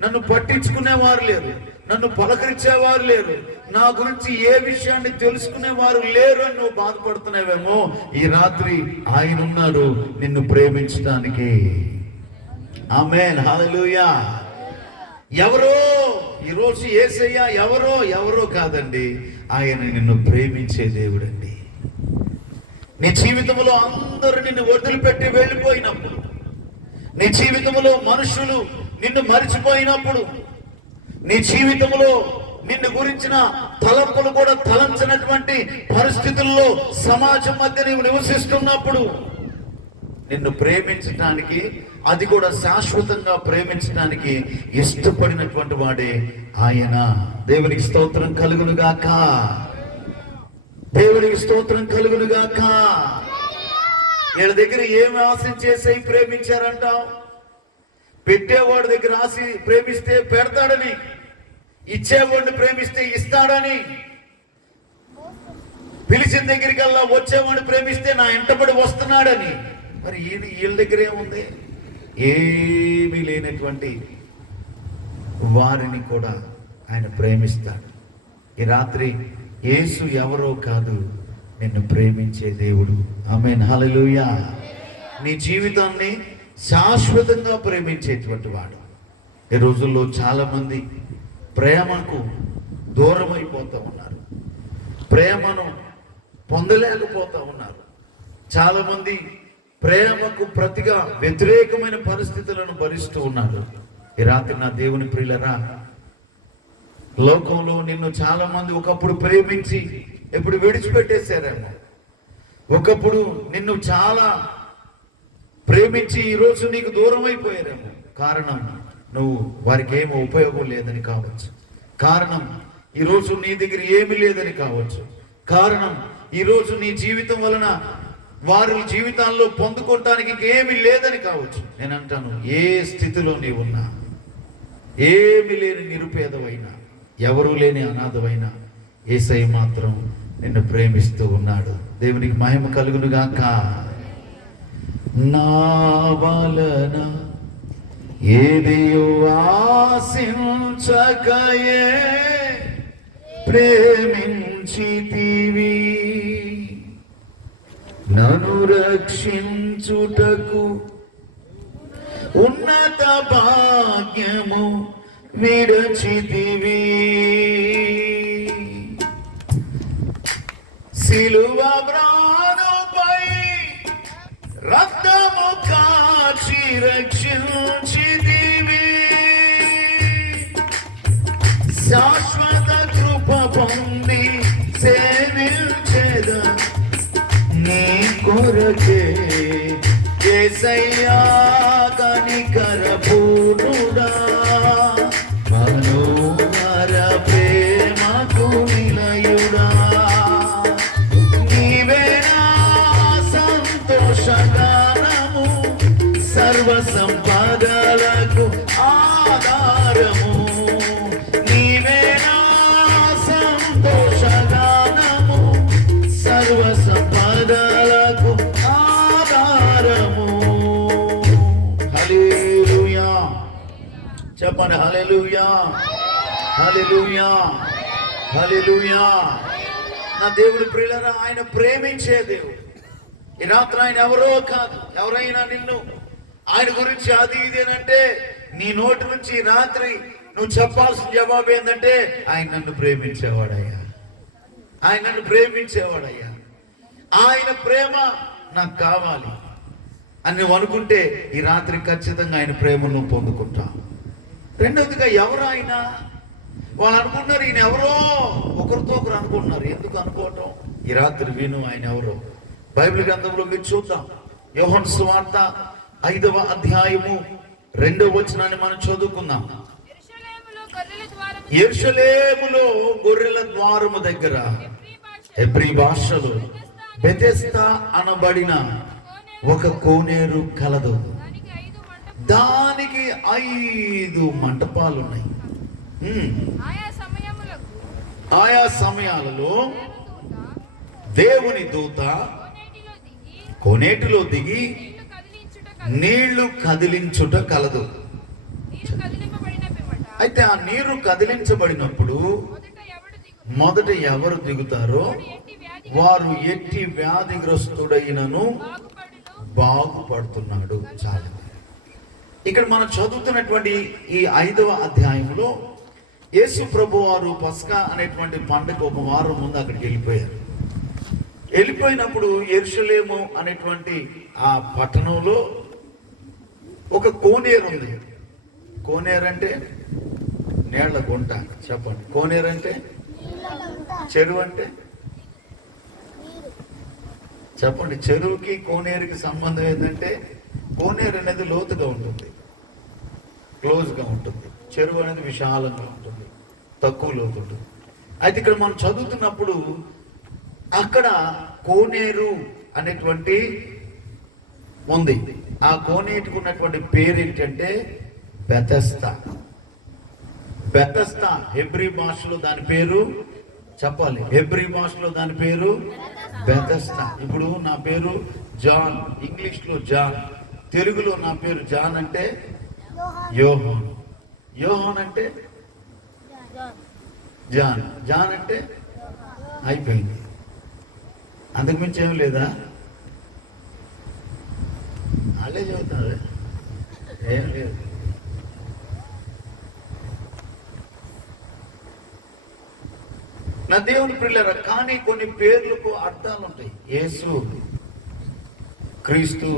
నన్ను పట్టించుకునేవారు లేరు, నన్ను పలకరించేవారు లేరు, నా గురించి ఏ విషయాన్ని తెలుసుకునేవారు లేరు అని నువ్వు బాధపడుతున్నావేమో, ఈ రాత్రి ఆయన ఉన్నాడు నిన్ను ప్రేమించడానికి. ఆమేన్, హల్లెలూయా. ఎవరో ఈరోజు యేసయ్య ఎవరో కాదండి, ఆయన నిన్ను ప్రేమించే దేవుడండి. నీ జీవితంలో అందరూ నిన్ను వదిలిపెట్టి వెళ్ళిపోయినప్పుడు, నీ జీవితంలో మనుషులు నిన్ను మరిచిపోయినప్పుడు, నీ జీవితంలో నిన్ను గురించిన తలంపులు కూడా తలంచినటువంటి పరిస్థితుల్లో సమాజం మధ్య నీవు నివసిస్తున్నప్పుడు నిన్ను ప్రేమించడానికి, అది కూడా శాశ్వతంగా ప్రేమించడానికి ఇష్టపడినటువంటి వాడే ఆయన. దేవునికి స్తోత్రం కలుగును గాక. దేవునికి స్తోత్రం కలుగును గాక. వీళ్ళ దగ్గర ఏమి ఆశించేసి ప్రేమించారంటావు? పెట్టేవాడి దగ్గర ఆశి ప్రేమిస్తే పెడతాడని, ఇచ్చేవాడిని ప్రేమిస్తే ఇస్తాడని, పిలిచిన దగ్గరికల్లా వచ్చేవాడిని ప్రేమిస్తే నా ఇంటబడి వస్తున్నాడని. మరి వీళ్ళ దగ్గర ఏముంది? ఏమీ లేనటువంటి వారిని కూడా ఆయన ప్రేమిస్తాడు. ఈ రాత్రి యేసు ఎవరో కాదు, నిన్ను ప్రేమించే దేవుడు. ఆమేన్, హల్లెలూయా. నీ జీవితాన్ని శాశ్వతంగా ప్రేమించేటువంటి వాడు. ఈ రోజుల్లో చాలా మంది ప్రేమకు దూరం అయిపోతూ ఉన్నారు, ప్రేమను పొందలేకపోతూ ఉన్నారు. చాలా మంది ప్రేమకు ప్రతిగా వ్యతిరేకమైన పరిస్థితులను భరిస్తూ ఉన్నారు. ఈ రాత్రి నా దేవుని ప్రియులరా, లోకంలో నిన్ను చాలా మంది ఒకప్పుడు ప్రేమించి ఇప్పుడు విడిచిపెట్టేశారేమో. ఒకప్పుడు నిన్ను చాలా ప్రేమించి ఈరోజు నీకు దూరం అయిపోయారేమో. కారణం నువ్వు వారికి ఏమో ఉపయోగం లేదని కావచ్చు, కారణం ఈరోజు నీ దగ్గర ఏమి లేదని కావచ్చు, కారణం ఈరోజు నీ జీవితం వలన వారి జీవితాల్లో పొందుకోవటానికి ఇంకేమీ లేదని కావచ్చు. నేను అంటాను, ఏ స్థితిలో నీవున్నా, ఏమి లేని నిరుపేదవైనా, ఎవరూ లేని అనాథమైనా, యేసయ్య మాత్రం నిన్ను ప్రేమిస్తూ ఉన్నాడు. దేవునికి మహిమ కలుగును గాక. నా వలన ఏదియో ఆశించకయే ప్రేమించితివి, నన్ను రక్షించుటకు ఉన్నత భాగ్యము విరచితివి. సిలువ మ్రానుపై రక్తము కాచి రక్షించితివి, శాశ్వత కృప పొంది సేవించెద నీ కొరకే. యేసయ్యా కనికర పూర్ణుడా, మనోహర ప్రేమకు నిలయుడా, నీవే నా సంతోషగానము, సర్వ సంపదలకు ఆధారము. నీవే నా సంతోషగానము, సర్వ సంపదలకు ఆధారము. హల్లెలూయా చెప్పండి, హల్లెలూయా, హల్లెలూయా, హల్లెలూయా. నా దేవుడి ప్రియులారా, ఆయన ప్రేమించే దేవుడు. ఈ రాత్రి ఆయన ఎవరో కాదు. ఎవరైనా నిన్ను ఆయన గురించి అది ఇదేనంటే నీ నోటి నుంచి ఈ రాత్రి నువ్వు చెప్పాల్సిన జవాబు ఏంటంటే, ఆయన నన్ను ప్రేమించేవాడయ్యా, ఆయన నన్ను ప్రేమించేవాడయ్యా, ఆయన ప్రేమ నాకు కావాలి అని నువ్వు అనుకుంటే ఈ రాత్రి ఖచ్చితంగా ఆయన ప్రేమను పొందుకుంటావు. రెండవదిగా, ఎవరు ఆయన? వాళ్ళు అనుకుంటున్నారు ఈయన ఎవరో, ఒకరితో ఒకరు అనుకుంటున్నారు. ఎందుకు అనుకోవటం? ఈ రాత్రి విను ఆయన ఎవరో. బైబిల్ గ్రంథంలో మీరు చూద్దాం. యోహాను సువార్త 5వ అధ్యాయము 2వ వచనాన్ని మనం చదువుకుందాం. యెరూషలేములో గొర్రెల ద్వారము దగ్గర హెబ్రీ భాషలో బెతెస్దా అనబడిన ఒక కోనేరు కలదు. దానికి 5 మంటపాలు ఉన్నాయి. ఆయా సమయాలలో దేవుని దూత కోనేటిలో దిగి నీళ్లు కదిలించుట కలదు. అయితే ఆ నీరు కదిలించబడినప్పుడు మొదట ఎవరు దిగుతారో వారు ఎట్టి వ్యాధిగ్రస్తుడైనను బాగుపడుతున్నాడు. చాలా ఇక్కడ మనం చదువుతున్నటువంటి ఈ 5వ అధ్యాయంలో యేసు ప్రభు వారు పస్కా అనేటువంటి పండుగ ఒక వారం ముందు అక్కడికి వెళ్ళిపోయారు. వెళ్ళిపోయినప్పుడు యెరూషలేము అనేటువంటి ఆ పట్టణంలో ఒక కోనేరు ఉంది. కోనేరు అంటే నీళ్ల గుంట. చెప్పండి. కోనేరు అంటే? చెరువు అంటే? చెప్పండి. చెరువుకి కోనేరుకి సంబంధం ఏంటంటే, కోనేరు అనేది లోతుగా ఉంటుంది, క్లోజ్గా ఉంటుంది. చెరువు అనేది విశాలంగా ఉంటుంది, తక్కువ లోతు ఉంటుంది. అయితే ఇక్కడ మనం చదువుతున్నప్పుడు అక్కడ కోనేరు అనేటువంటి ఉంది. ఆ కోనేటికి ఉన్నటువంటి పేరు ఏంటంటే బెతెస్దా. బెతెస్దా హెబ్రీ భాషలో దాని పేరు చెప్పాలి. హెబ్రీ భాషలో దాని పేరు బెతెస్దా. ఇప్పుడు నా పేరు జాన్, ఇంగ్లీష్లో జాన్, తెలుగులో నా పేరు జాన్ అంటే యోహాన్. యోహాన్ అంటే జాన్, జాన్ అంటే అయిపోయింది. అంతకుమించి ఏం లేదా? వాళ్ళే చెబుతున్నారు, ఏం లేదు. నా దేవుని పిల్లరా, కానీ కొన్ని పేర్లకు అర్థాలు ఉంటాయి. యేసు, క్రీస్తు,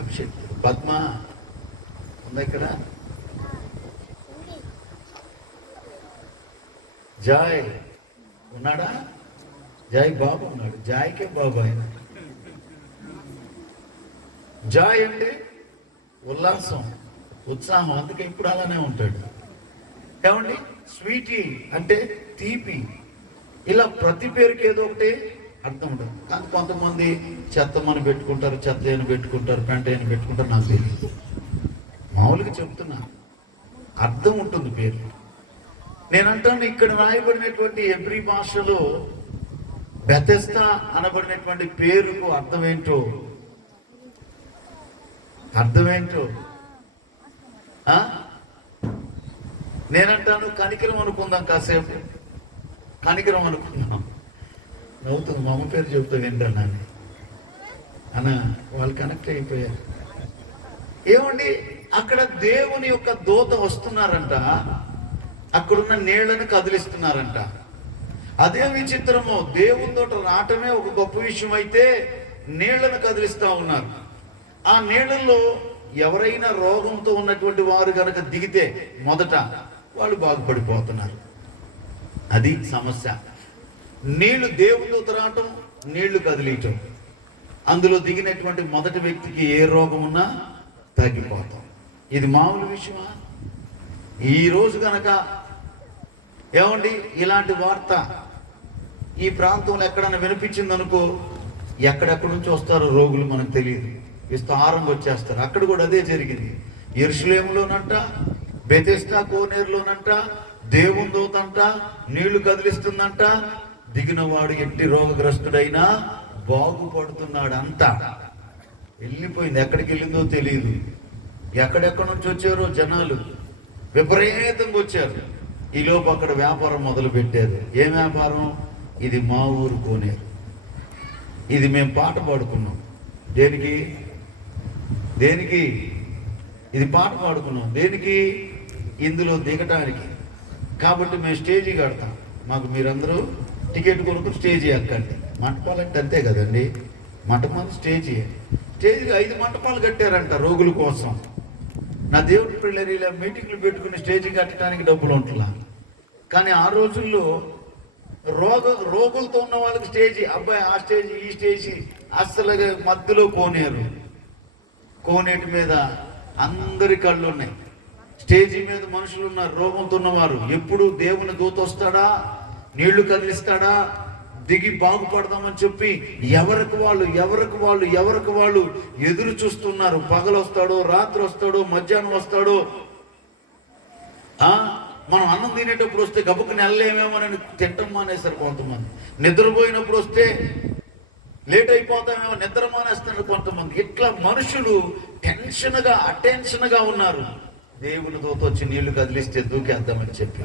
అభిషేక్, పద్మ ఉంది ఇక్కడ, జాయ్ ఉన్నాడా? జాయ్ బాబు ఉన్నాడు. జాయ్కే బాబు ఆయన. జాయ్ అంటే ఉల్లాసం, ఉత్సాహం, అందుకే ఇప్పుడు అలానే ఉంటాడు. ఏమండి? స్వీటీ అంటే తీపి. ఇలా ప్రతి పేరుకి ఏదో ఒకటి అర్థం ఉంటుంది. కానీ కొంతమంది చెత్తమని పెట్టుకుంటారు, చెత్త అని పెట్టుకుంటారు, పెంట అని పెట్టుకుంటారు. నాకు తెలియదు, మామూలుగా చెప్తున్నా, అర్థం ఉంటుంది పేరు. నేనంటాను, ఇక్కడ రాయబడినటువంటి హెబ్రీ భాషలో బెతెస్దా అనబడినటువంటి పేరుకు అర్థమేంటో నేనంటాను, కనికరం అనుకుందాం. కాసేపు కనికరం అనుకుందాం. నవ్వుతుంది, మా అమ్మ పేరు చెబుతా వింటాను అన్న. వాళ్ళు కనెక్ట్ అయిపోయారు. ఏమండి? అక్కడ దేవుని యొక్క దూత వస్తున్నారంట, అక్కడున్న నీళ్లను కదిలిస్తున్నారంట. అదే విచిత్రము, దేవుని తోట రావటమే ఒక గొప్ప విషయం అయితే నీళ్లను కదిలిస్తా ఉన్నారు. ఆ నీళ్లలో ఎవరైనా రోగంతో ఉన్నటువంటి వారు కనుక దిగితే మొదట వాళ్ళు బాగుపడిపోతున్నారు. అది సమస్య. నీళ్లు దేవుని తోట రావటం, నీళ్లు కదిలియటం, అందులో దిగినటువంటి మొదటి వ్యక్తికి ఏ రోగం ఉన్నా తగ్గిపోతాం. ఇది మామూలు విషయమా? ఈ రోజు కనుక ఏమండి ఇలాంటి వార్త ఈ ప్రాంతంలో ఎక్కడైనా వినిపించిందనుకో, ఎక్కడెక్కడి నుంచి వస్తారో రోగులు మనకు తెలియదు, విస్తారంగా వచ్చేస్తారు. అక్కడ కూడా అదే జరిగింది. యెరూషలేములోనంట, బెతెస్దా కోనేరులోనంట దేవుని దూతంట నీళ్లు కదిలిస్తుందంట. దిగినవాడు ఎట్టి రోగగ్రస్తుడైనా బాగుపడుతున్నాడు. అంతా వెళ్ళిపోయింది. ఎక్కడికి వెళ్ళిందో తెలియదు. ఎక్కడెక్కడి నుంచి వచ్చారో జనాలు విపరీతంగా వచ్చారు. ఈలోపు అక్కడ వ్యాపారం మొదలు పెట్టారు. ఏం వ్యాపారం? ఇది మా ఊరు కోనేరు. ఇది మేము పాట పాడుకున్నాం. దేనికి? ఇది పాట పాడుకున్నాం. దేనికి? ఇందులో దిగటానికి. కాబట్టి మేము స్టేజీ కడతాం. మాకు మీరందరూ టికెట్ కొనుక్కు స్టేజీ ఎక్కండి. మంటపాలంటే అంతే కదండి, మంటపం స్టేజీ. స్టేజీకి 5 మంటపాలు కట్టారంట రోగుల కోసం. నా దేవుడి పిల్లలు ఇలా మీటింగ్లు పెట్టుకుని స్టేజీ కట్టడానికి డబ్బులు ఉంటున్నా. కానీ ఆ రోజుల్లో రోగులతో ఉన్న వాళ్ళకి స్టేజీ, అబ్బాయి ఆ స్టేజీ ఈ స్టేజీ, అస్సలు మధ్యలో కోనేటి మీద అందరి కళ్ళు ఉన్నాయి. స్టేజీ మీద మనుషులు ఉన్నారు, రోగంతో ఉన్నవారు. ఎప్పుడు దేవుని దూత వస్తాడా, నీళ్లు కదిలిస్తాడా, దిగి బాగుపడదామని చెప్పి ఎవరికి వాళ్ళు ఎదురు చూస్తున్నారు. పగలు వస్తాడో, రాత్రి వస్తాడో, మధ్యాహ్నం వస్తాడో. మనం అన్నం తినేటప్పుడు వస్తే గబుకు నెలలేమేమోనని తింటం మానేస్తారు కొంతమంది. నిద్రపోయినప్పుడు వస్తే లేట్ అయిపోతామేమో నిద్ర మానేస్తున్నారు కొంతమంది. ఇట్లా మనుషులు అటెన్షన్గా ఉన్నారు. దేవుని దూత వచ్చి నీళ్లు కదిలిస్తే దూకేద్దామని చెప్పి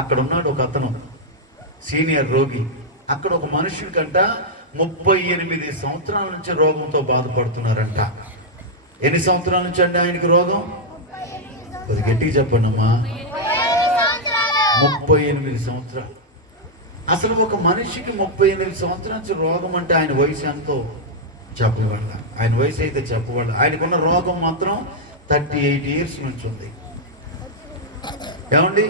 అక్కడ ఉన్నాడు ఒక అతను, సీనియర్ రోగి. అక్కడ ఒక మనుషుడికంట 38 సంవత్సరాల నుంచి రోగంతో బాధపడుతున్నారంట. ఎన్ని సంవత్సరాల నుంచి అండి ఆయనకి రోగం? అది గట్టిగా చెప్పండి అమ్మా. 38 సంవత్సరాలు. అసలు ఒక మనిషికి 38 సంవత్సరాల నుంచి రోగం అంటే ఆయన వయసు ఎంతో చెప్పవాళ్ళ. ఆయన వయసు అయితే చెప్పవాళ్ళ. ఆయనకున్న రోగం మాత్రం 38 years నుంచి ఉంది. ఏమండి,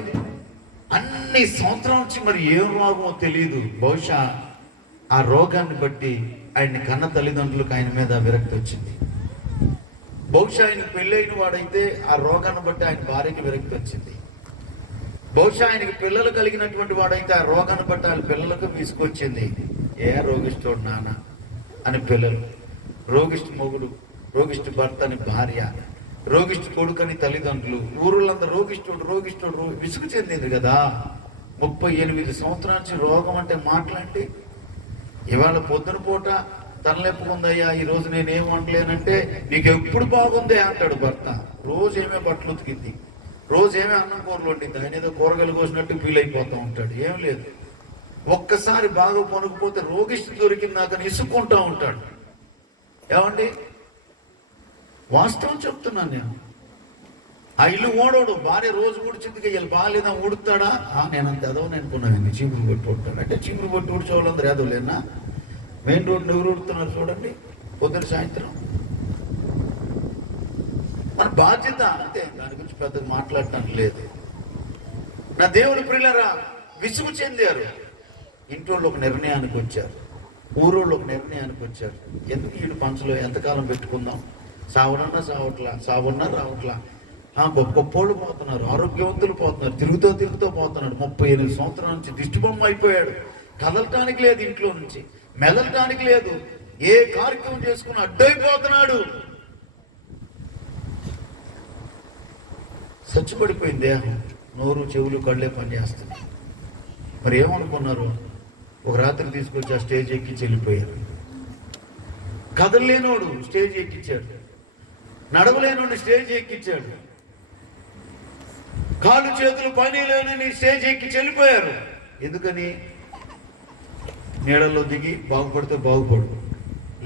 అన్ని సంవత్సరాల నుంచి మరి ఏం రోగమో తెలియదు. బహుశా ఆ రోగాన్ని బట్టి ఆయన్ని కన్న తల్లిదండ్రులకు ఆయన మీద విరక్తి వచ్చింది. బహుశా ఆయన పెళ్ళైన వాడైతే ఆ రోగాన్ని బట్టి ఆయన భార్యకి విరక్తి వచ్చింది. బహుశా ఆయనకి పిల్లలు కలిగినటువంటి వాడైతే ఆ రోగాన్ని బట్టి ఆయన పిల్లలకు తీసుకొచ్చింది. ఏ రోగిష్ఠుడు నాన్న అని పిల్లలు, రోగిష్ఠు మొగుడు, రోగిష్ఠు భర్త అని భార్య, రోగిష్ఠు కొడుకు అని తల్లిదండ్రులు, ఊరులందరూ రోగిష్ఠుడు విసుగు చెందింది కదా. 38 సంవత్సరాల నుంచి రోగం అంటే మాట్లాడి, ఇవాళ పొద్దున పూట తలనొప్పుకుందయ్యా, ఈరోజు నేనేం వండలేనంటే నీకు ఎప్పుడు బాగుందే అంటాడు భర్త. రోజు ఏమే బట్టలు ఉతికింది, రోజు ఏమే అన్నం కూరలు వండింది, ఆయన ఏదో కూరగాయలు కోసినట్టు ఫీల్ అయిపోతూ ఉంటాడు. ఏం లేదు, ఒక్కసారి బాగా కొనుక్కపోతే రోగిష్ఠు దొరికిందాకని ఇసుక్కుంటూ ఉంటాడు. ఏమండి, వాస్తవం చెప్తున్నాను నేను. ఆ ఇల్లు ఓడోడు, భార్య రోజు ఊడిచిందిగా వీళ్ళు బాగాలేదా ఊడుతాడా? నేను అంత ఎదవని అనుకున్నాను, చీపురు కొట్టి ఉంటాడు అంటే చీపురు కొట్టి ఊడ్చేవాళ్ళందరూ ఎదవలేనా? మెయిన్ రోడ్డు ఎవరు ఊడుతున్నారు చూడండి, పొద్దున సాయంత్రం. మన బాధ్యత అంతే, దాని గురించి పెద్దగా మాట్లాడటానికి లేదు. నా దేవుని ప్రియులారా, విసుగు చెందారు. ఇంట్లో ఒక నిర్ణయానికి వచ్చారు, ఊరోళ్ళు ఒక నిర్ణయానికి వచ్చారు. ఎందుకు వీడు పంచలో ఎంతకాలం పెట్టుకుందాం, సావున్నా రావట్లా. గొప్పోళ్ళు పోతున్నారు, ఆరోగ్యవంతులు పోతున్నారు, తిరుగుతూ పోతున్నాడు. 38 సంవత్సరాల నుంచి దిష్టిబొమ్మ అయిపోయాడు. కదలటానికి లేదు, ఇంట్లో నుంచి మెదలటానికి లేదు, ఏ కార్యక్రమం చేసుకుని అడ్డైపోతున్నాడు. చచ్చిపడిపోయింది దేహం, నోరు చెవులు కళ్ళే పనిచేస్తున్నాయి. మరి ఏమనుకున్నారు? ఒక రాత్రి తీసుకొచ్చి ఆ స్టేజ్ ఎక్కించి వెళ్ళిపోయారు. కదలలేనోడు స్టేజ్ ఎక్కించాడు, నడవలేనోడు స్టేజ్ ఎక్కించాడు, కాళ్ళు చేతులు పని లేని స్టేజ్ ఎక్కి వెళ్ళిపోయారు. ఎందుకని? నీడల్లో దిగి బాగుపడితే బాగుపడు,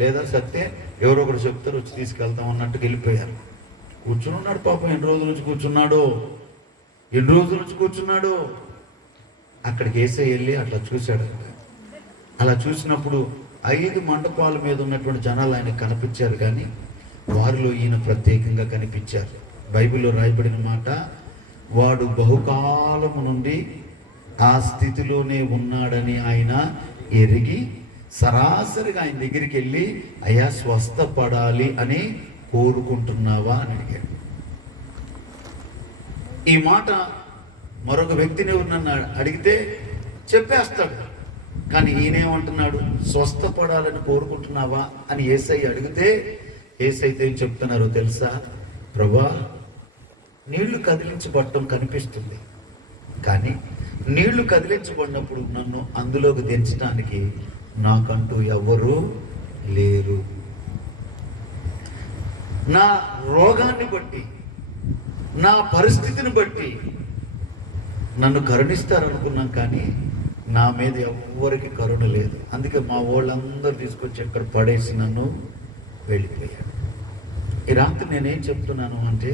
లేదా సత్తే ఎవరో ఒకరు చెప్తారు వచ్చి తీసుకెళ్తాం అన్నట్టుకు వెళ్ళిపోయారు. కూర్చుని ఉన్నాడు పాపం, ఎన్ని రోజుల నుంచి కూర్చున్నాడు. అక్కడికి వేసే వెళ్ళి అట్లా చూశాడు. అలా చూసినప్పుడు 5 మండపాల మీద ఉన్నటువంటి జనాలు ఆయనకు కనిపించారు, కానీ వారిలో ఈయన ప్రత్యేకంగా కనిపించారు. బైబిల్లో రాయబడిన మాట, వాడు బహుకాలము నుండి ఆ స్థితిలోనే ఉన్నాడని ఆయన ఎరిగి సరాసరిగా ఆయన దగ్గరికి వెళ్ళి, అయ్యా స్వస్థపడాలి అని కోరుకుంటున్నావా అని అడిగాడు. ఈ మాట మరొక వ్యక్తిని ఎవరినన్నా అడిగితే చెప్పేస్తాడు, కానీ ఈయనేమంటున్నాడు? స్వస్థపడాలని కోరుకుంటున్నావా అని యేసయ్య అడిగితే, యేసయ్య ఏం చెప్తున్నారో తెలుసా? ప్రభా, నీళ్లు కదిలించబడటం కనిపిస్తుంది, కానీ నీళ్లు కదిలించబడినప్పుడు నన్ను అందులోకి దించడానికి నాకంటూ ఎవ్వరూ లేరు. నా రోగాన్ని బట్టి, నా పరిస్థితిని బట్టి నన్ను కరుణిస్తారనుకున్నాం, కానీ నా మీద ఎవ్వరికి కరుణ లేదు. అందుకే మా వాళ్ళందరూ తీసుకొచ్చి ఎక్కడ పడేసి నన్ను వెళ్ళిపోయాడు. ఈ రాత్రి నేనేం చెప్తున్నాను అంటే,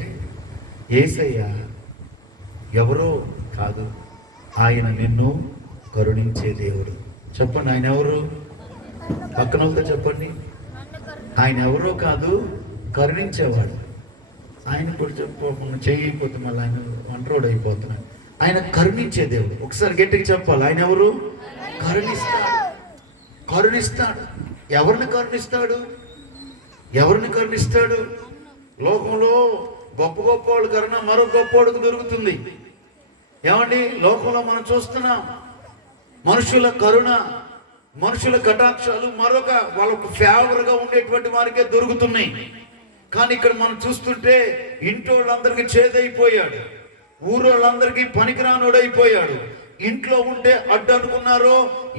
యేసయ్య ఎవరో కాదు, ఆయన నిన్ను కరుణించే దేవుడు. చెప్పండి, ఆయన ఎవరు? పక్కన వాళ్ళతో చెప్పండి, ఆయన ఎవరో కాదు, కరుణించేవాడు. ఆయన కూడా చెప్పకుండా చేయకపోతే మళ్ళీ ఆయన వంటరోడు అయిపోతున్నాడు. ఆయన కరుణించే దేవుడు. ఒకసారి గట్టిగా చెప్పాలి, ఆయన ఎవరు? కరుణిస్తాడు. ఎవరిని కరుణిస్తాడు? లోకంలో గొప్ప వాళ్ళ కరుణ మరో గొప్పవాడికి దొరుకుతుంది. ఏమండి, లోకంలో మనం చూస్తున్నాం మనుషుల కరుణ, మనుషుల కటాక్షాలు మరొక వాళ్ళకు ఫేవర్గా ఉండేటువంటి వారికే దొరుకుతున్నాయి. కానీ ఇక్కడ మనం చూస్తుంటే ఇంటోళ్ళందరికీ చేదైపోయాడు, ఊరోళ్ళందరికీ పనికిరానోడైపోయాడు. ఇంట్లో ఉంటే అడ్డు అనుకున్నారో,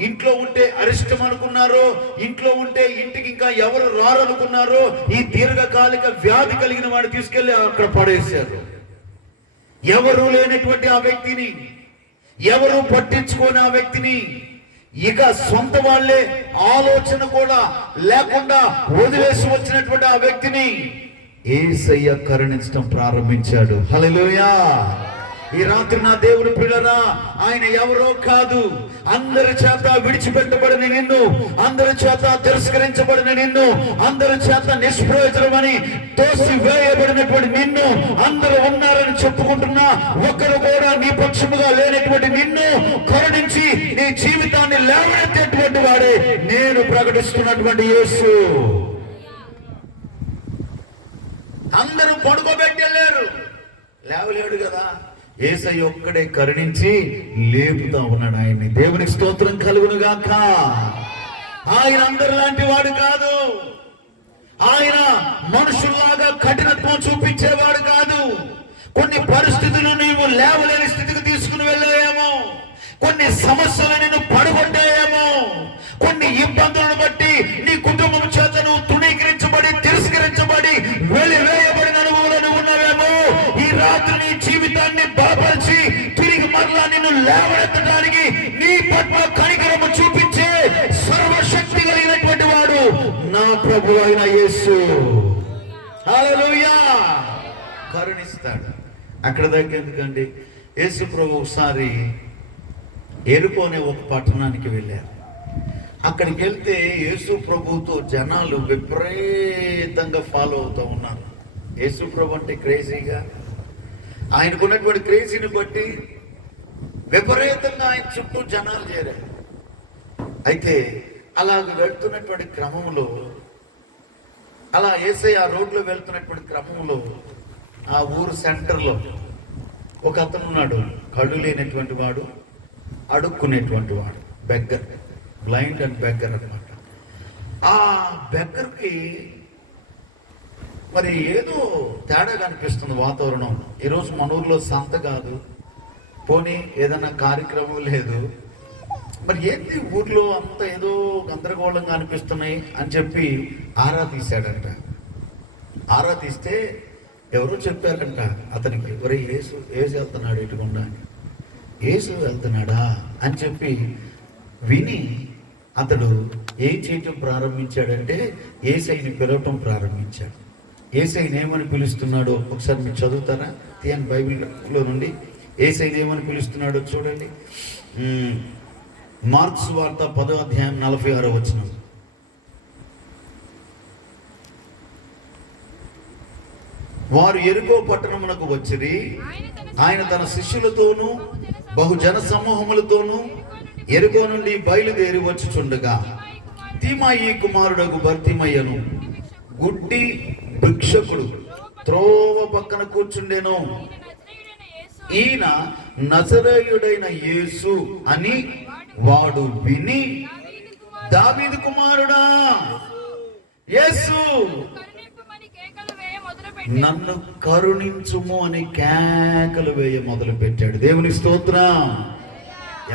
ఇంట్లో ఉంటే అరిష్టం అనుకున్నారో, ఇంట్లో ఉంటే ఇంటికి ఇంకా ఎవరు రారనుకున్నారో, ఈ దీర్ఘకాలిక వ్యాధి కలిగిన వాడిని తీసుకెళ్లి అక్కడ పడేశారు. ఎవరు లేనటువంటి ఆ వ్యక్తిని, ఎవరు పట్టించుకోని ఆ వ్యక్తిని, ఇక సొంత వాళ్ళే ఆలోచన కూడా లేకుండా వదిలేసి వచ్చినటువంటి ఆ వ్యక్తిని యేసయ్య కరుణించడం ప్రారంభించాడు. హల్లెలూయా! ఈ రాత్రి నా దేవుని పిల్లరా, ఆయన ఎవరో కాదు, అందరి చేత విడిచిపెట్టబడిన నిన్ను, అందరి చేత తిరస్కరించబడిన నిన్ను, అందరి చేత నిష్ప్రయోజనమని తోసి వేయబడినటువంటి నిన్ను అందరూ ఉన్నారని చెప్పుకుంటున్నా ఒక్కరు కూడా కూడా నీ పక్షముగా లేనటువంటి నిన్ను కరుణించి నీ జీవితాన్ని లేవనెత్తేటువంటి వాడే నేను ప్రకటిస్తున్నటువంటి యేసు. అందరూ పడుకోబెట్టలేరు, లేవలేడు కదా. యేసయ్య ఒక్కడే కరుణించి లేపుతా ఉన్నాడు ఆయన్ని. దేవునికి స్తోత్రం కలుగును గాక. ఆయన అందరి లాంటి వాడు కాదు. ఆయన మనుషుల్లాగా కఠినత్వం చూపించేవాడు కాదు. కొన్ని పరిస్థితులు నీవు లేవలేని స్థితికి తీసుకుని వెళ్ళాయేమో, కొన్ని సమస్యలు నిన్ను పడగొట్టాయేమో, కొన్ని ఇబ్బందులను బట్టి నీ కుటుంబం చేత నువ్వు తృణీకరించబడి తిరస్కరించబడి వెలివేయబడిన అనుభవంలో ఉన్నావేమో. ఈ రాత్రి నీ జీవితాన్ని బలపరిచి తిరిగి మరలా నిన్ను లేవనెత్తడానికి నీ పట్ల కనికరము చూపించే సర్వశక్తి కలిగినటువంటి వాడు నా ప్రభు అయిన యేసు. హల్లెలూయా. కరుణిస్తాడు. అక్కడ దగ్గర ఎందుకండి, యేసు ప్రభు ఒకసారి ఎరుకో అనే ఒక పట్టణానికి వెళ్ళారు. అక్కడికి వెళ్తే యేసు ప్రభుతో జనాలు విపరీతంగా ఫాలో అవుతూ ఉన్నారు. యేసు ప్రభు అంటే క్రేజీగా, ఆయనకున్నటువంటి క్రేజీని బట్టి విపరీతంగా ఆయన చుట్టూ జనాలు చేరారు. అయితే అలాగ వెళ్తున్నటువంటి క్రమంలో, అలా యేసయ్య ఆ రోడ్లో వెళ్తున్నటువంటి క్రమంలో ఆ ఊరు సెంటర్లో ఒక అతను ఉన్నాడు, కళ్ళు లేనటువంటి వాడు, అడుక్కునేటువంటి వాడు, బెగ్గర్, బ్లైండ్ అండ్ బెగ్గర్ అనమాట. ఆ బెగ్గర్కి మరి ఏదో తేడా కనిపిస్తుంది వాతావరణం. ఈరోజు మన ఊర్లో సంత కాదు, పోనీ ఏదైనా కార్యక్రమం లేదు, మరి ఏంటి ఊర్లో అంతా ఏదో గందరగోళంగా అనిపిస్తున్నాయి అని చెప్పి ఆరా తీశాడంట. ఆరా తీస్తే ఎవరో చెప్పారంట అతనికి, ఒరే యేసు వెళ్తున్నాడు ఇటుకుండా అని. యేసు వెళ్తున్నాడా అని చెప్పి విని అతడు ఏం చేయటం ప్రారంభించాడంటే యేసయ్యని పిలవటం ప్రారంభించాడు. యేసయ్యని ఏమని పిలుస్తున్నాడో ఒకసారి మీరు చదువుతారా? తీయని బైబిల్లో నుండి యేసయ్యని ఏమని పిలుస్తున్నాడో చూడండి. మార్క్స్ వార్త 10వ అధ్యాయం 46వ వచనం. వారు ఎరుకో పట్టణమునకు వచ్చిరి. ఆయన తన శిష్యులతోనూ బహుజన సమూహములతోనూ ఎరుకో నుండి బయలుదేరి వచ్చుచుండగా తీమాయి కుమారుడగు బర్తిమయ్యను గుడ్డి భిక్షకుడు త్రోవ పక్కన కూర్చుండెను. ఈయన నజరేయుడైన యేసు అని వాడు విని, దావీదు కుమారుడా యేసు, నన్ను కరుణించుము అని కేకలు వేయ మొదలు పెట్టాడు. దేవుని స్తోత్రం.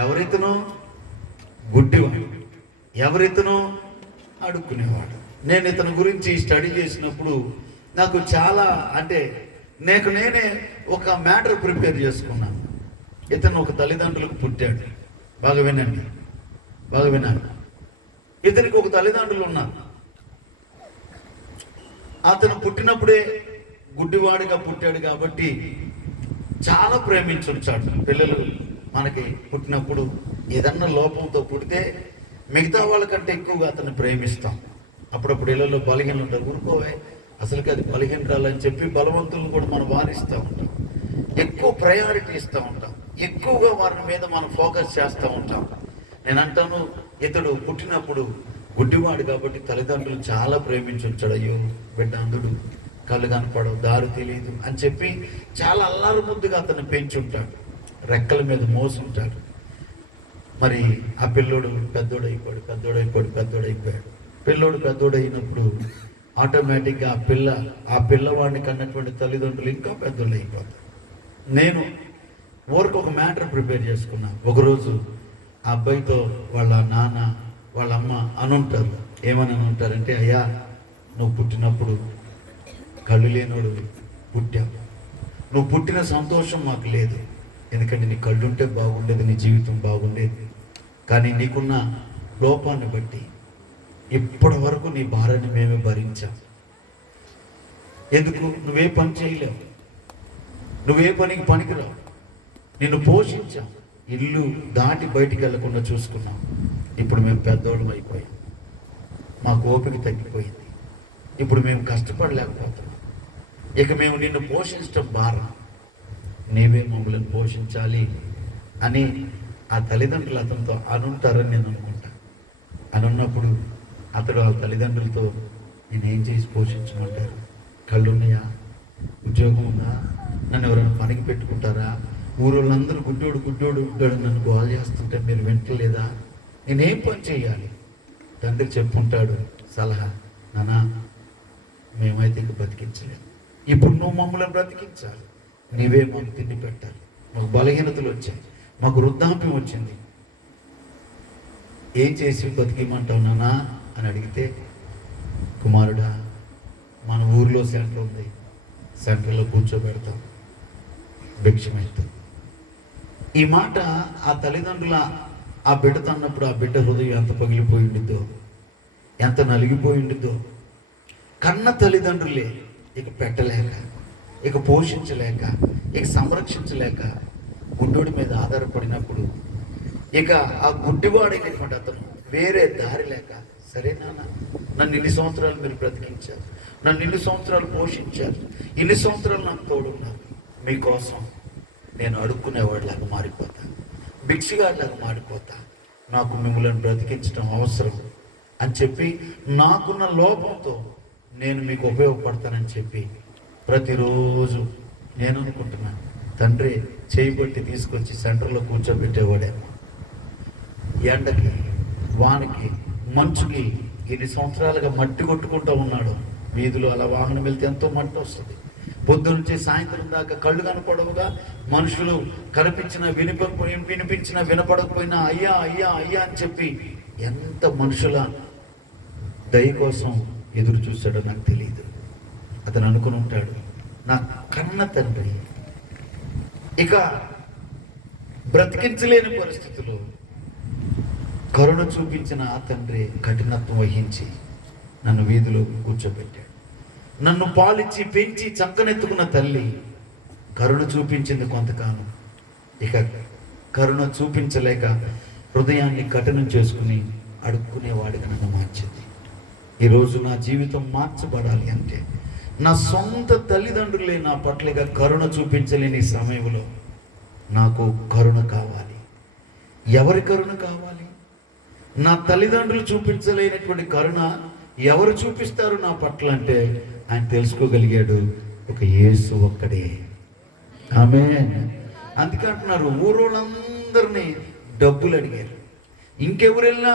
ఎవరితను? గుడ్డివాడు. ఎవరితను? అడుక్కునేవాడు. నేను ఇతని గురించి స్టడీ చేసినప్పుడు నాకు చాలా నేనే ఒక మ్యాటర్ ప్రిపేర్ చేసుకున్నాను. ఇతను ఒక తల్లిదండ్రులకు పుట్టాడు. బాగా వినండి. ఇతనికి ఒక తల్లిదండ్రులు ఉన్నారు. అతను పుట్టినప్పుడే గుడ్డివాడిగా పుట్టాడు కాబట్టి చాలా ప్రేమించుంచాడు. పిల్లలు మనకి పుట్టినప్పుడు ఏదన్నా లోపంతో పుడితే మిగతా వాళ్ళకంటే ఎక్కువగా అతన్ని ప్రేమిస్తాం. అప్పుడప్పుడు ఇళ్ళలో బలహీనలు ఉంటారు, ఊరుకోవే అసలుకి అది బలహీనరాలని చెప్పి బలవంతులను కూడా మనం వారిస్తూ ఉంటాం. ఎక్కువ ప్రయారిటీ ఇస్తూ ఉంటాం. ఎక్కువగా వారి మీద మనం ఫోకస్ చేస్తూ ఉంటాం. నేను అంటాను, ఇతడు పుట్టినప్పుడు గుడ్డివాడు కాబట్టి తల్లిదండ్రులు చాలా ప్రేమించుంచాడు. అయ్యో బిడ్డ అందుడు, కళ్ళు కనపడవు, దారి తెలియదు అని చెప్పి చాలా అల్లారు ముద్దుగా అతన్ని పెంచుంటాడు, రెక్కల మీద మోసుంటాడు. మరి ఆ పిల్లోడు పెద్దోడైపోయాడు. పిల్లోడు పెద్దోడైనప్పుడు ఆటోమేటిక్గా ఆ పిల్లవాడిని కన్నటువంటి తల్లిదండ్రులు ఇంకా పెద్దోళ్ళు అయిపోతారు. నేను ఊరికి ఒక మ్యాటర్ ప్రిపేర్ చేసుకున్నా. ఒకరోజు ఆ అబ్బాయితో వాళ్ళ నాన్న వాళ్ళ అమ్మ అనుంటారు. ఏమని అనుంటారంటే, అయ్యా నువ్వు పుట్టినప్పుడు కళ్ళు లేనోడు పుట్టావు, నువ్వు పుట్టిన సంతోషం మాకు లేదు, ఎందుకంటే నీ కళ్ళు ఉంటే బాగుండేది, నీ జీవితం బాగుండేది. కానీ నీకున్న లోపాన్ని బట్టి ఇప్పటి వరకు నీ భారాన్ని మేమే భరించాం. ఎందుకు? నువ్వే పని చేయలేవు, నువ్వే పనికి పనికిరావు, నిన్ను పోషించాం, ఇల్లు దాటి బయటికి వెళ్లకుండా చూసుకున్నాం. ఇప్పుడు మేము పెద్దోళ్ళం అయిపోయాం, మాకు ఓపిక తగ్గిపోయింది, ఇప్పుడు మేము కష్టపడలేకపోతున్నాం, ఇక మేము నిన్ను పోషించడం భారం, నీవే మమ్మల్ని పోషించాలి అని ఆ తల్లిదండ్రులు అతనితో అనుంటారని నేను అనుకుంటా. అనున్నప్పుడు అతడు ఆ తల్లిదండ్రులతో నేనేం చేసి పోషించమంటారు? కళ్ళున్నాయా? ఉద్యోగం ఉందా? నన్ను ఎవరైనా పనికి పెట్టుకుంటారా? ఊరోళ్ళందరూ గుడ్డోడు నన్ను గోల్ చేస్తుంటే మీరు వింటలేదా? నేనేం పని చేయాలి? తండ్రి చెప్పుంటాడు సలహా, నానా మేమైతే ఇంక బతికించలేము, ఇప్పుడు నువ్వు మమ్మల్ని బ్రతికించాలి, నీవే మాకు తిండి పెట్టాలి, మాకు బలహీనతలు వచ్చాయి, మాకు వృద్ధాప్యం వచ్చింది, ఏం చేసి బతికిమంటావు నానా అని అడిగితే, కుమారుడా మన ఊరిలో సెంటర్ ఉంది, సెంటర్లో కూర్చోబెడతాం, భిక్షమెత్తాం. ఈ మాట ఆ తల్లిదండ్రుల ఆ బిడ్డతో అన్నప్పుడు ఆ బిడ్డ హృదయం ఎంత పగిలిపోయి ఉండిద్దో, ఎంత నలిగిపోయి ఉండిద్దో. కన్న తల్లిదండ్రులే ఇక పెట్టలేక, ఇక పోషించలేక, ఇక సంరక్షించలేక గుడ్డోడి మీద ఆధారపడినప్పుడు ఇక ఆ గుడ్డివాడైనటువంటి అతను వేరే దారి లేక, సరే నాన్న నన్ను ఇన్ని సంవత్సరాలు మీరు బ్రతికించారు, నన్ను ఇన్ని సంవత్సరాలు పోషించారు, ఇన్ని సంవత్సరాలు నాకు తోడున్నారు, మీకోసం నేను అడుక్కునేవాడిలాగా మారిపోతా, భిక్షగాడిలాగా మారిపోతా, నాకు మిమ్మల్ని బ్రతికించడం అవసరం అని చెప్పి నాకున్న లోపంతో నేను మీకు ఉపయోగపడతానని చెప్పి ప్రతిరోజు నేను అనుకుంటున్నాను తండ్రి చేయబట్టి తీసుకొచ్చి సెంటర్లో కూర్చోబెట్టేవాడేమో. ఎండకి, వానికి, మంచుకి ఇన్ని సంవత్సరాలుగా మట్టి కొట్టుకుంటూ ఉన్నాడు. వీధిలో అలా వాహనం వెళ్తే ఎంతో మట్టి వస్తుంది. పొద్దునుంచి సాయంత్రం దాకా కళ్ళు కనపడవుగా, మనుషులు వినిపించినా వినపడకపోయినా అయ్యా అయ్యా అయ్యా అని చెప్పి ఎంత మనుషుల దయ కోసం ఎదురు చూశాడో నాకు తెలియదు. అతను అనుకుని ఉంటాడు, నా కన్న తండ్రి ఇక బ్రతికించలేని పరిస్థితుల్లో కరుణ చూపించిన ఆ తండ్రి కఠినత్వం వహించి నన్ను వీధిలో కూర్చోబెట్టాడు. నన్ను పాలిచ్చి పెంచి చక్కనెత్తుకున్న తల్లి కరుణ చూపించింది కొంతకాలం, ఇక కరుణ చూపించలేక హృదయాన్ని కఠినం చేసుకుని అడుక్కునేవాడిగా నన్ను మార్చింది. ఈరోజు నా జీవితం మార్చబడాలి అంటే నా సొంత తల్లిదండ్రులే నా పట్లగా కరుణ చూపించలేని సమయంలో నాకు కరుణ కావాలి. ఎవరి కరుణ కావాలి? నా తల్లిదండ్రులు చూపించలేనటువంటి కరుణ ఎవరు చూపిస్తారు నా పట్ల అంటే ఆయన తెలుసుకోగలిగాడు, ఒక యేసు ఒక్కడే. ఆమేన్. అందుకే అంటున్నారు, ఊరోళ్ళందరినీ డబ్బులు అడిగారు, ఇంకెవరు వెళ్ళినా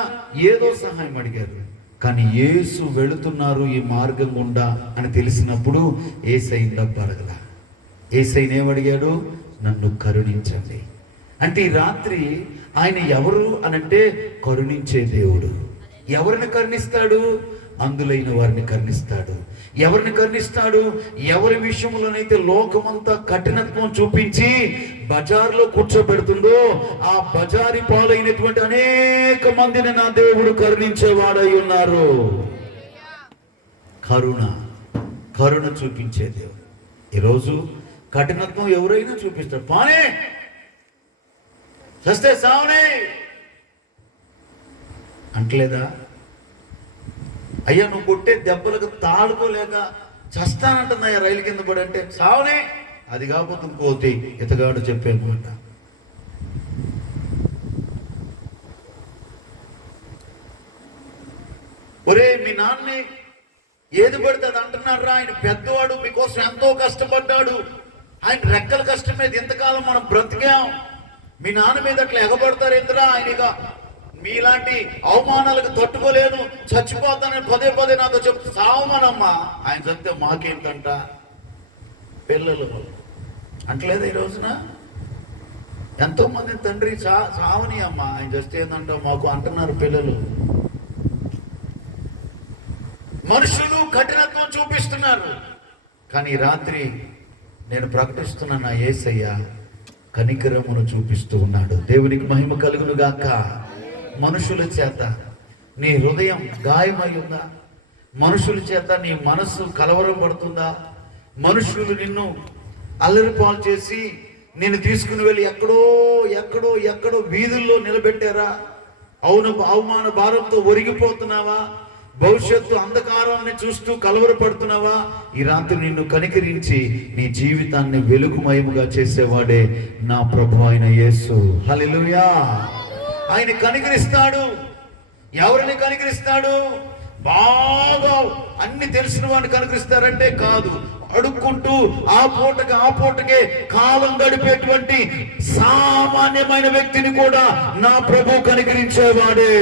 ఏదో సహాయం అడిగారు, కానీ యేసు వెళుతున్నారు ఈ మార్గం గుండా అని తెలిసినప్పుడు యేసయ్యని డబ్బు అడగల. యేసయ్యని ఏమడిగాడు? నన్ను కరుణించండి అంటే ఈ రాత్రి ఆయన ఎవరు అనంటే కరుణించే దేవుడు. ఎవరిని కరుణిస్తాడు? అందులైన వారిని కరుణిస్తాడు. ఎవరిని కరుణిస్తాడు? ఎవరి విషయంలోనైతే లోకమంతా కఠినత్వం చూపించి బజార్లో కూర్చోబెడుతుందో ఆ బజారి పాలైనటువంటి అనేక మందిని నా దేవుడు కరుణించేవాడై ఉన్నారు. కరుణ చూపించే దేవుడు. ఈరోజు కఠినత్వం ఎవరైనా చూపిస్తారు, పానే చస్తే సావనే అంటలేదా? అయ్యా నువ్వు కొట్టే దెబ్బలకు తాడుకోలేక చస్తానంటుందయ్యా రైలు కింద పడి అంటే సావనే, అది కాకపోతే ఇంకోటి ఇతగాడు చెప్పేమాట. ఒరే మీ నాన్నే ఏది పడితే అది అంటున్నాడు రా, ఆయన పెద్దవాడు, మీకోసం ఎంతో కష్టపడ్డాడు, ఆయన రెక్కల కష్టం మీద ఇంతకాలం మనం బ్రతికాం, మీ నాన్న మీద అట్లా ఎగబడతారు ఎందురా, ఆయనగా మీలాంటి అవమానాలకు తట్టుకోలేను చచ్చిపోతానని పదే నాతో చెప్తే సావమనమ్మా, ఆయన చెప్తే మాకేంటంట పిల్లలు అంటలేదు. ఈ రోజున ఎంతో మంది తండ్రి సావని అమ్మా, ఆయన చేస్తే ఏంటంట మాకు అంటున్నారు పిల్లలు. మనుషులు కఠినత్వం చూపిస్తున్నారు, కానీ రాత్రి నేను ప్రకటిస్తున్న నా యేసయ్య కనికరమును చూపిస్తూ ఉన్నాడు. దేవునికి మహిమ కలుగును గాక. మనుషుల చేత నీ హృదయం గాయమై ఉందా? మనుషుల చేత నీ మనస్సు కలవరం పడుతుందా? మనుషులు నిన్ను అల్లరిపాలు చేసి నిన్ను తీసుకుని వెళ్ళి ఎక్కడో వీధుల్లో నిలబెట్టారా? అవమాన భారంతో ఒరిగిపోతున్నావా? భవిష్యత్తు అంధకారాన్ని చూస్తూ కలవరపడుతున్నావా? ఈ రాత్రి నిన్ను కనికరించి నీ జీవితాన్ని వెలుగుమయముగా చేసేవాడే నా ప్రభు అయిన యేసు. హల్లెలూయా. ఆయన కనికరిస్తాడు. ఎవరిని కనికరిస్తాడు? బాగా అన్ని తెలిసిన వాడిని కనికరిస్తారంటే కాదు, అడుక్కుంటూ ఆ పూటకే కాలం గడిపేటువంటి సామాన్యమైన వ్యక్తిని కూడా నా ప్రభు కనికరించేవాడే.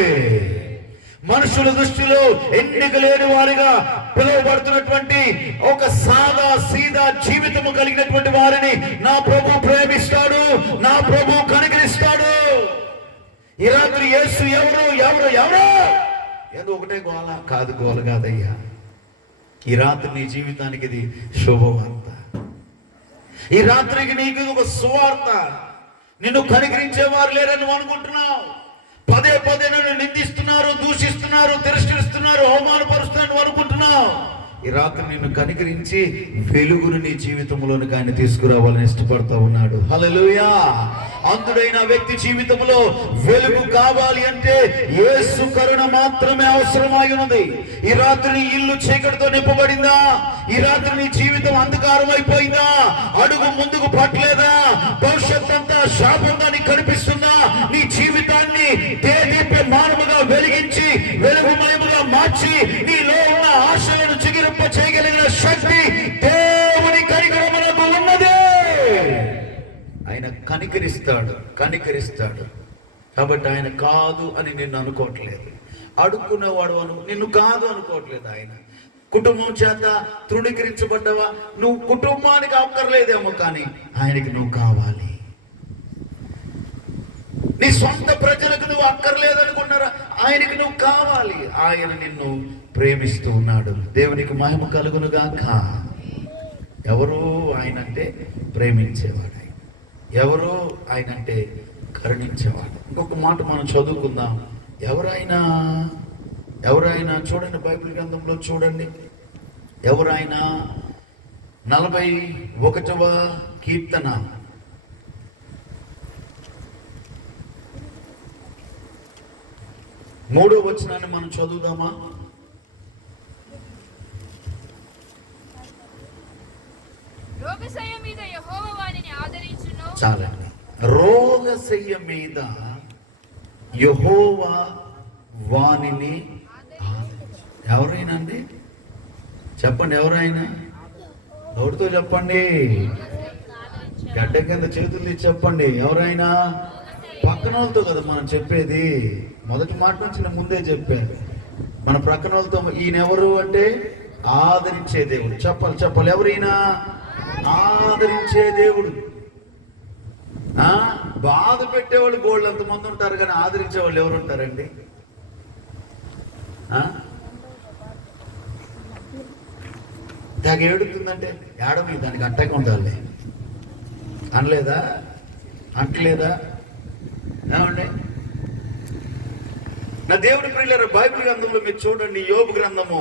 మనుషుల దృష్టిలో ఎన్నిక లేని వారిగా పిలువబడుతున్నటువంటి ఒక సాదా సీదా జీవితము కలిగినటువంటి వారిని నా ప్రభు ప్రేమిస్తాడు, నా ప్రభు కనికరిస్తాడు. ఈ రాత్రి యేసు ఎవరు ఎవరు ఎవరు ఏదో ఒకటే గోల కాదు, గోల కాదయ్యా. ఈ రాత్రి నీ జీవితానికి ఇది శుభవార్త. ఈ రాత్రికి నీకు ఒక సువార్త. నిన్ను కనికరించేవారు లేరని నువ్వు అనుకుంటున్నావు. పదే పదే నన్ను నిందిస్తున్నారు, దూషిస్తున్నారు, తిరస్కరిస్తున్నారు, అవమానపరుస్తున్నారు అనుకుంటున్నావు. ఈ రాత్రి నిన్ను కనికరించి వెలుగును నీ జీవితంలోనికి ఆయన తీసుకురావాలని ఇష్టపడతా ఉన్నాడు. హల్లెలూయా. అంతుడైన వ్యక్తి జీవితంలో వెలుగు కావాలి అంటే యేసు కరుణ మాత్రమే అవసరమై ఉన్నది. ఈ రాత్రి నీ ఇల్లు చీకటితో నింపబడిందా? ఈ రాత్రి నీ జీవితం అంధకారం అయిపోయిందా? అడుగు ముందుకు పట్టలేదా? భవిష్యత్ అంతా శాపంగా నీకు కనిపిస్తుందా? నీ జీవితాన్ని తేదీపే మానవుగా వెలిగించి వెలుగుమయముగా మార్చి నీలో ఉన్న ఆశలను చిగిరింప చేయగలిగిన శక్తి దేవుని కనికరమునకు ఉన్నదే. ఆయన కనికరిస్తాడు. కాబట్టి ఆయన కాదు అని నిన్ను అనుకోవట్లేదు. అడుక్కునేవాడు నిన్ను కాదు అనుకోవట్లేదు. ఆయన కుటుంబం చేత తృణీకరించబడ్డావా? నువ్వు కుటుంబానికి అక్కర్లేదేమో, కానీ ఆయనకి నువ్వు కావాలి. నీ సొంత ప్రజలకు నువ్వు అక్కర్లేదనుకున్నారా? ఆయనకి నువ్వు కావాలి. ఆయన నిన్ను ప్రేమిస్తూ ఉన్నాడు. దేవునికి మహిమ కలుగునుగాక. ఎవరు ఆయన అంటే ప్రేమించేవాడు. ఎవరు ఆయన అంటే కరుణించేవాడు. ఇంకొక మాట మనం చదువుకుందాం. ఎవరైనా చూడండి, బైబిల్ గ్రంథంలో చూడండి. ఎవరైనా 41వ కీర్తన 3వ వచనాన్ని మనం చదువుదామా? చాలండి. రోగశయ్య మీద యెహోవా వానిని ఎవరైనా అండి చెప్పండి. ఎవరైనా నోటితో చెప్పండి, గడ్డ కింద చేతులు తీసి చెప్పండి. ఎవరైనా పక్కన వాళ్ళతో కదా మనం చెప్పేది. మొదటి మాట నుంచి నేను ముందే చెప్పాను. మన ప్రక్కన వాళ్ళతో ఈయనెవరు అంటే ఆదరించే దేవుడు. చెప్పాలి ఎవరైనా ఆదరించే దేవుడు. బాధ పెట్టేవాళ్ళు బోళ్ళు ఎంతమంది ఉంటారు, కానీ ఆదరించే వాళ్ళు ఎవరు ఉంటారండి? దానికి ఏడుతుందంటే ఏడమి దానికి అట్టగా ఉండాలి అనలేదా? అంటలేదా? ఏమండి నా దేవుడి ప్రియులారా, బైబిల్ గ్రంథంలో మీరు చూడండి. యోబు గ్రంథము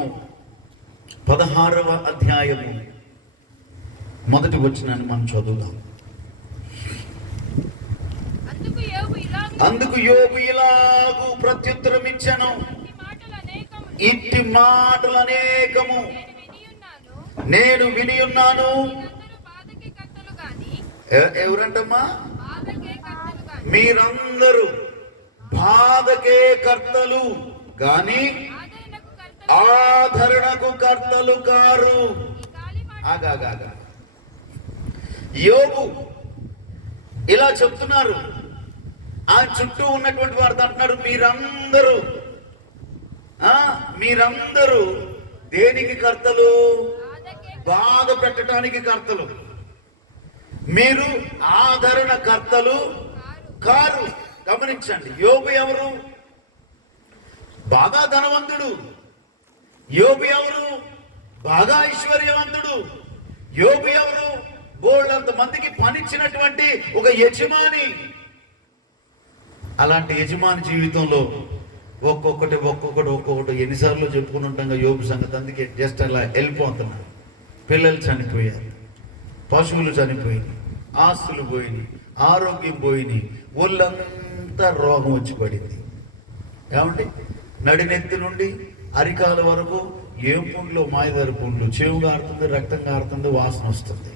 16వ అధ్యాయము మొదటి వచనాన్ని మనం చదువుదాం. అందుకు యోబు ఇలాగు ప్రత్యుత్తరం ఇచ్చాను, ఇట్టి మాటలు అనేకము నేను విని ఉన్నాను. ఎవరంటమ్మా? మీరందరూ బాధకే కర్తలు గాని ఆదరణకు కర్తలు కారు. ఆగాగా యోబు ఇలా చెప్తున్నారు. ఆ చుట్టూ ఉన్నటువంటి వారితో అంటున్నారు, మీరందరూ దేనికి కర్తలు? బాధ పెట్టడానికి కర్తలు. మీరు ఆదరణ కర్తలు కారు. గమనించండి, యోబు ఎవరు? బాగా ధనవంతుడు. యోబు ఎవరు? బాగా ఐశ్వర్యవంతుడు. యోబు ఎవరు? బోళ్ళంత మందికి పనిచ్చినటువంటి ఒక యజమాని. అలాంటి యజమాని జీవితంలో ఒక్కొక్కటి ఎన్నిసార్లు చెప్పుకుని ఉంటాం యోబు సంగతి. అందుకే జస్ట్ అలా వెళ్ళిపోతున్నారు. పిల్లలు చనిపోయారు, పశువులు చనిపోయినాయి, ఆస్తులు పోయినాయి, ఆరోగ్యం పోయినాయి, ఒళ్ళంతా రోగం వచ్చి పడింది. ఏమండి? నడినెత్తి నుండి అరికాల వరకు ఏం పుండ్లు, మాయదారి పుండ్లు, చెవు గారుతుంది, రక్తం గారుతుంది, వాసన వస్తుంది.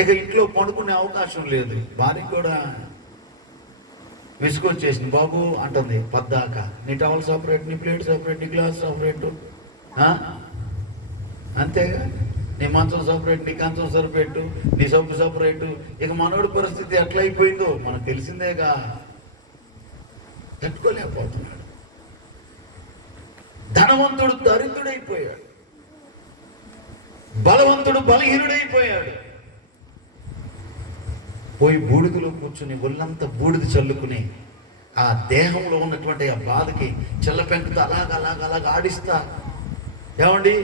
ఇక ఇంట్లో పండుకునే అవకాశం లేదు. భార్యకి కూడా విసుగొచ్చేసింది. బాబు అంటుంది పద్దాక, నీ టవల్ సపరేట్, నీ ప్లేట్ సపరేట్, నీ గ్లాస్ సపరేట్, అంతేగా, నీ మంచం సపరేట్, నీ కంచం సపరేట్, నీ సబ్బు సపరేట్. ఇక మనోడి పరిస్థితి ఎట్లయిపోయిందో మనకు తెలిసిందేగా. తట్టుకోలేకపోతున్నాడు. ధనవంతుడు దరిద్రుడైపోయాడు, బలవంతుడు బలహీనుడైపోయాడు. పోయి బూడిదలో కూర్చుని ఒళ్ళంతా బూడిద చల్లుకుని ఆ దేహంలో ఉన్నటువంటి ఆ బాధకి చెల్లపెంకుతో అలాగ ఆడిస్తా, ఏమండి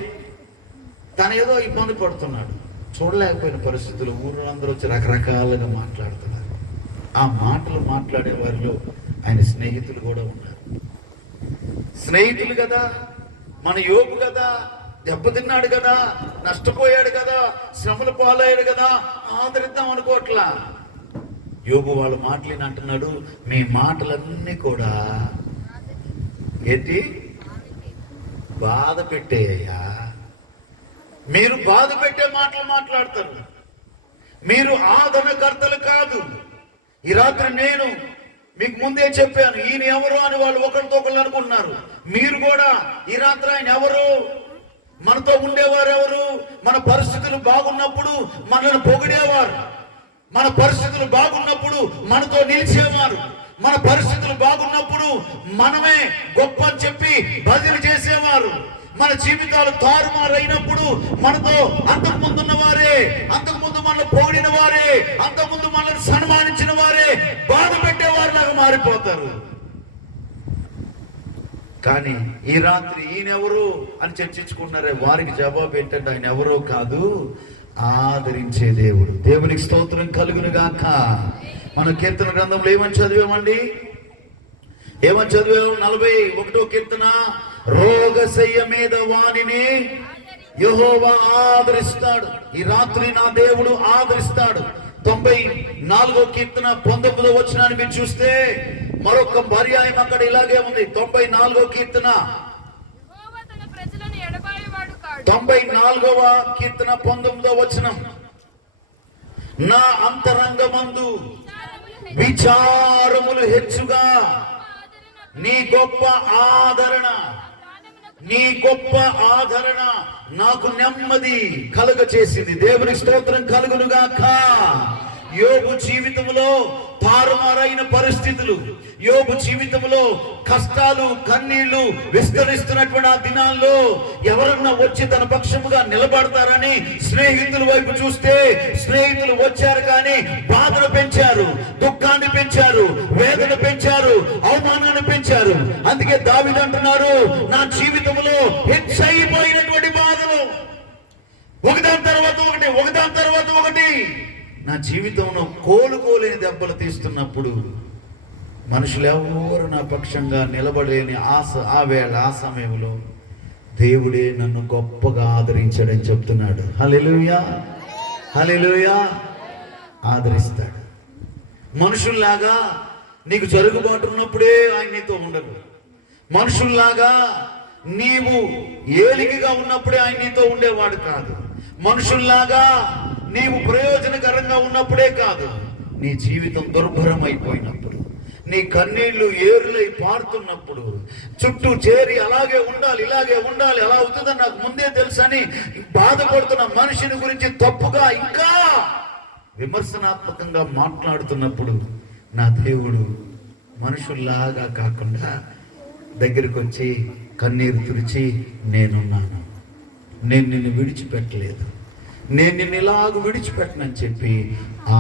తను ఏదో ఇబ్బంది పడుతున్నాడు, చూడలేకపోయిన పరిస్థితులు ఊళ్ళందరూ వచ్చి రకరకాలుగా మాట్లాడుతున్నారు. ఆ మాటలు మాట్లాడే వారిలో ఆయన స్నేహితులు కూడా ఉన్నారు. స్నేహితులు కదా, మన యోబు కదా, దెబ్బతిన్నాడు కదా, నష్టపోయాడు కదా, శ్రమల పాలయ్యాడు కదా, ఆదరిద్దాం అనుకోవట్లా. యోబు వాళ్ళ మాటలు అంటున్నాడు, మీ మాటలన్నీ కూడా ఏంటి బాధ పెట్టేయ్యా. మీరు బాధ పెట్టే మాటలు మాట్లాడతారు, మీరు ఆదరణకర్తలు కాదు. ఈ రాత్రి నేను మీకు ముందే చెప్పాను, ఈయన ఎవరు అని వాళ్ళు ఒకరితో ఒకరు అనుకుంటున్నారు. మీరు కూడా ఈ రాత్రి ఆయన ఎవరు, మనతో ఉండేవారు ఎవరు, మన పరిస్థితులు బాగున్నప్పుడు మనల్ని పొగిడేవారు, మన పరిస్థితులు బాగున్నప్పుడు మనతో నిలిచేవారు, మన పరిస్థితులు బాగున్నప్పుడు మనమే గొప్ప అని చెప్పి భజన చేసేవారు. మన జీవితాలు తారుమారైనప్పుడు మనతో అంతకుముందు ఉన్న వారే, అంతకుముందు మనల్ని పొగిడిన వారే, అంతకుముందు మనల్ని సన్మానించిన వారే బాధ పెట్టేవారిలాగా మారిపోతారు. కానీ ఈ రాత్రి ఈయనెవరు అని చర్చించుకున్నారే, వారికి జవాబు ఏంటంటే ఆయన ఎవరో కాదు, ఆదరించే దేవుడు. దేవునికి స్తోత్రం కలుగును గాక. మన కీర్తన గ్రంథంలో ఏమని చదివామండి? ఏమని చదివాము? 41వ కీర్తన, రోగశయ్య మీద వానిని యెహోవా ఆదరిస్తాడు. ఈ రాత్రి నా దేవుడు ఆదరిస్తాడు. 94వ కీర్తన 19వ వచనాన్ని మీరు చూస్తే మరొక పర్యాయం అక్కడ ఇలాగే ఉంది. 94వ కీర్తన 94వ కీర్తన 19వ వచనం, నా అంతరంగమందు విచారములు హెచ్చుగా నీ గొప్ప ఆదరణ, నీ గొప్ప ఆదరణ నాకు నెమ్మది కలుగ చేసింది. దేవునికి స్తోత్రం కలుగునుగాక. యోబు జీవితంలో తారుమారైన పరిస్థితులు, యోబు జీవితంలో కష్టాలు, కన్నీళ్లు విస్తరిస్తున్నటువంటి ఆ దినాల్లో ఎవరన్నా వచ్చి తన పక్షముగా నిలబడతారని స్నేహితుల వైపు చూస్తే స్నేహితులు వచ్చారు కానీ బాధను పెంచారు, దుఃఖాన్ని పెంచారు, వేదన పెంచారు, అవమానాన్ని పెంచారు. అందుకే దావీదు అంటున్నారు, నా జీవితంలో హెచ్చయిపోయినటువంటి బాధలు ఒకదాని తర్వాత ఒకటి, ఒకదాని తర్వాత ఒకటి నా జీవితంలో కోలుకోలేని దెబ్బలు తీస్తున్నప్పుడు మనుషులు ఎవరు నా పక్షంగా నిలబడలేని ఆ వేళ, ఆ సమయంలో దేవుడే నన్ను గొప్పగా ఆదరించాడని చెప్తున్నాడు. హల్లెలూయా, హల్లెలూయా. ఆదరిస్తాడు. మనుషుల్లాగా నీకు జరుగుబాటు ఉన్నప్పుడే ఆయన నీతో ఉండరు. మనుషుల్లాగా నీవు ఏలికగా ఉన్నప్పుడే ఆయన నీతో ఉండేవాడు కాదు. మనుషుల్లాగా నీవు ప్రయోజనకరంగా ఉన్నప్పుడే కాదు, నీ జీవితం దుర్భరం అయిపోయినప్పుడు, నీ కన్నీళ్లు ఏరులై పారుతున్నప్పుడు, చుట్టూ చేరి అలాగే ఉండాలి, ఇలాగే ఉండాలి, అలా అవుతుందని నాకు ముందే తెలుసని బాధపడుతున్న మనిషిని గురించి తప్పుగా ఇంకా విమర్శనాత్మకంగా మాట్లాడుతున్నప్పుడు నా దేవుడు మనుషుల్లాగా కాకుండా దగ్గరికి వచ్చి కన్నీరు తుడిచి, నేనున్నాను, నేను నిన్ను విడిచిపెట్టలేదు, నేను నిన్ను ఇలాగ విడిచిపెట్టనని చెప్పి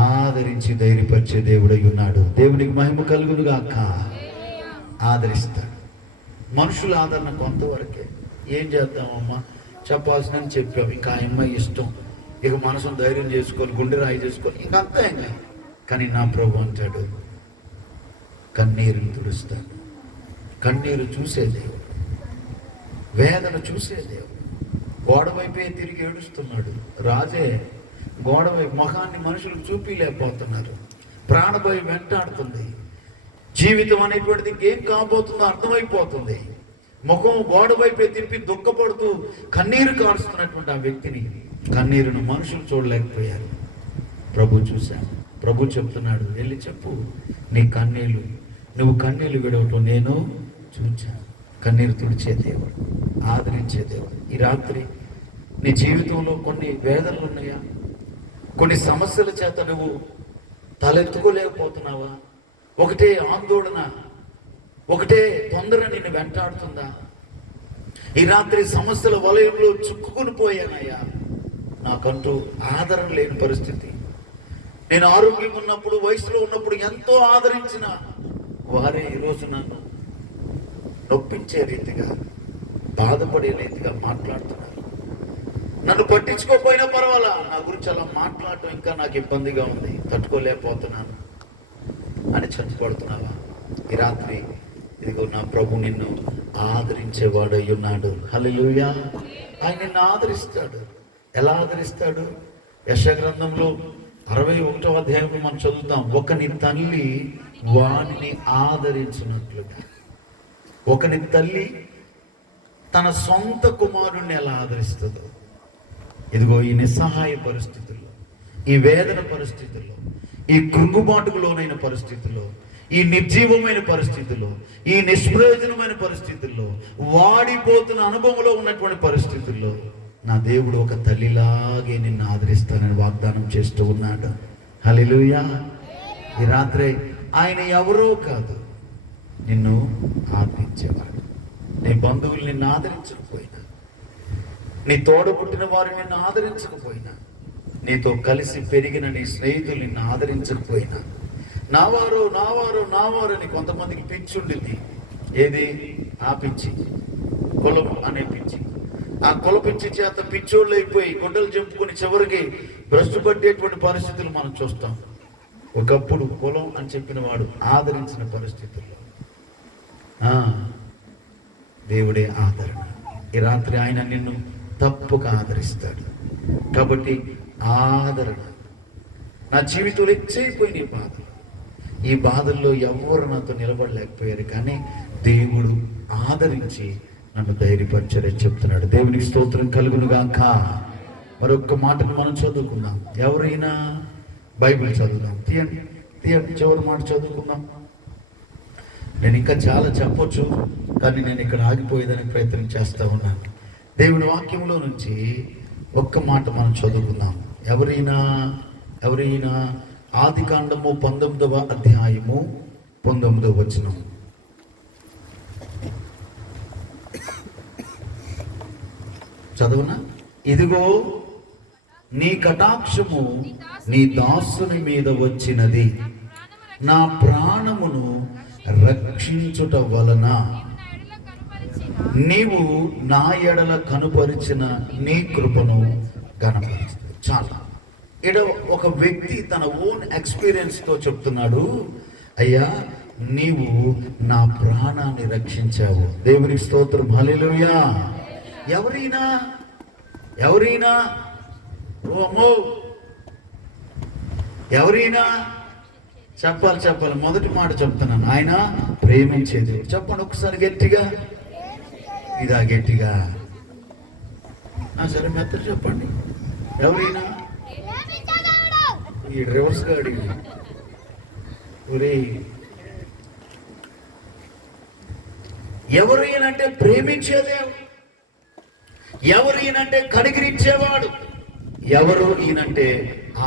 ఆదరించి ధైర్యపరిచే దేవుడై ఉన్నాడు. దేవునికి మహిమ కలుగునుగాక. ఆదరిస్తాడు. మనుషుల ఆదరణ కొంతవరకే. ఏం చేద్దామమ్మా, చెప్పాల్సినని చెప్పావు, ఇంకా అమ్మాయి ఇష్టం, ఇక మనసును ధైర్యం చేసుకోవాలి, గుండె రాయి చేసుకోవాలి, ఇంకా అంతా ఇంకా. కానీ నా ప్రభు అంటాడు, కన్నీరుని తుడుస్తాడు. కన్నీరు చూసే దేవుడు, వేదన చూసే దేవుడు. గోడవైపే తిరిగి ఏడుస్తున్నాడు రాజే. గోడవైపు ముఖాన్ని మనుషులు చూపిలేకపోతున్నారు. ప్రాణభయం వెంటాడుతుంది. జీవితం అనేటువంటిది ఏం కాబోతుందో అర్థమైపోతుంది. ముఖం గోడ వైపే తిప్పి దుఃఖపడుతూ కన్నీరు కారుస్తున్నటువంటి ఆ వ్యక్తిని, కన్నీరును మనుషులు చూడలేకపోయారు. ప్రభు చూశాను. ప్రభు చెప్తున్నాడు, వెళ్ళి చెప్పు, నువ్వు కన్నీళ్లు విడవటం నేను చూచాను. కన్నీరు తుడిచే దేవుడు, ఆదరించే దేవుడు. ఈ రాత్రి నీ జీవితంలో కొన్ని వేదనలు ఉన్నాయా? కొన్ని సమస్యల చేత నువ్వు తలెత్తుకోలేకపోతున్నావా? ఒకటే ఆందోళన, ఒకటే తొందర నిన్ను వెంటాడుతుందా? ఈ రాత్రి సమస్యల వలయంలో చిక్కుకుని పోయానయ్యా, నాకంటూ ఆదరణ లేని పరిస్థితి. నేను ఆరోగ్యంగా ఉన్నప్పుడు, వయసులో ఉన్నప్పుడు ఎంతో ఆదరించిన వారే ఈరోజు నన్ను నొప్పించే రీతిగా, బాధపడే రీతిగా మాట్లాడుతున్నారు. నన్ను పట్టించుకోకపోయినా పర్వాలా, నా గురించి అలా మాట్లాడటం ఇంకా నాకు ఇబ్బందిగా ఉంది, తట్టుకోలేకపోతున్నాను అని చనిపోతున్నావా? ఈ రాత్రి ఇదిగో నా ప్రభు నిన్ను ఆదరించేవాడు ఉన్నాడు. హల్లెలూయా. ఆయన నిన్ను ఆదరిస్తాడు. ఎలా ఆదరిస్తాడు? యెషయా గ్రంథంలో 61వ అధ్యాయంలో మనం చదువుతాం, ఒకని తల్లి వాడిని ఆదరించినట్లుగా. ఒకని తల్లి తన సొంత కుమారుణ్ణి ఎలా ఆదరిస్తుందో, ఇదిగో ఈ నిస్సహాయ పరిస్థితుల్లో, ఈ వేదన పరిస్థితుల్లో, ఈ కృంగుబాటుకు లోనైన పరిస్థితుల్లో, ఈ నిర్జీవమైన పరిస్థితుల్లో, ఈ నిష్ప్రయోజనమైన పరిస్థితుల్లో, వాడిపోతున్న అనుభవంలో ఉన్నటువంటి పరిస్థితుల్లో నా దేవుడు ఒక తల్లిలాగే నిన్ను ఆదరిస్తానని వాగ్దానం చేస్తూ ఉన్నాడు. హల్లెలూయా. ఈ రాత్రి ఆయన ఎవరో కాదు, నిన్ను ఆదరించేవాడు. నీ బంధువులు నిన్ను ఆదరించకపోయినా, నీ తోడ పుట్టిన వారు నిన్ను ఆదరించకపోయినా, నీతో కలిసి పెరిగిన నీ స్నేహితులు నిన్ను ఆదరించకపోయినా, నావారు నావారు నావారు అని కొంతమందికి పిచ్చి ఉండింది. ఏది? ఆ పిచ్చి, కులం అనే పిచ్చి. ఆ కుల పిచ్చి చేత పిచ్చోళ్ళు అయిపోయి గుడ్డలు చెంపుకొని చివరికి భ్రష్టు పట్టేటువంటి పరిస్థితులు మనం చూస్తాం. ఒకప్పుడు కులం అని చెప్పిన వాడు ఆదరించిన పరిస్థితుల్లో దేవుడే ఆదరణ. ఈ రాత్రి ఆయన నిన్ను తప్పక ఆదరిస్తాడు. కాబట్టి ఆదరణ. నా జీవితంలో ఎక్కువైపోయిన ఈ బాధలు, ఈ బాధల్లో ఎవరు నాతో నిలబడలేకపోయారు, కానీ దేవుడు ఆదరించి నన్ను ధైర్యపరిచారని చెప్తున్నాడు. దేవునికి స్తోత్రం కలుగును గాక. మరొక మాటను మనం చదువుకుందాం. ఎవరైనా బైబిల్ చదువుదాం. తీయండి చివరి మాట చదువుకుందాం. నేను ఇంకా చాలా చెప్పొచ్చు, కానీ నేను ఇక్కడ ఆగిపోయేదానికి ప్రయత్నం చేస్తూ ఉన్నాను. దేవుని వాక్యంలో నుంచి ఒక్క మాట మనం చదువుకుందాం. ఎవరైనా ఆదికాండము 19వ అధ్యాయము 19వ వచనం. చదువునా? ఇదిగో నీ కటాక్షము నీ దాసుని మీద వచ్చినది, నా ప్రాణమును రక్షించుట వలన నీవు నా ఎడల కనుపరిచిన నీ కృపను కనపరుస్తుంది. చాలా ఇక్కడ ఒక వ్యక్తి తన ఓన్ ఎక్స్పీరియన్స్ తో చెప్తున్నాడు, అయ్యా నీవు నా ప్రాణాన్ని రక్షించావు. దేవునికి స్తోత్రం. హల్లెలూయా. ఎవరైనా చెప్పాలి. మొదటి మాట చెప్తున్నాను, ఆయన ప్రేమించేది. చెప్పండి ఒకసారి గట్టిగా. ఇదా గట్టిగా? సరే మెత్తలు చెప్పండి. ఎవరైనా ఈ రివర్స్ గా అడిగి ఎవరు ఈయనంటే ప్రేమించేదేవు, ఎవరు ఈయనంటే కనికరించేవాడు, ఎవరు ఈయనంటే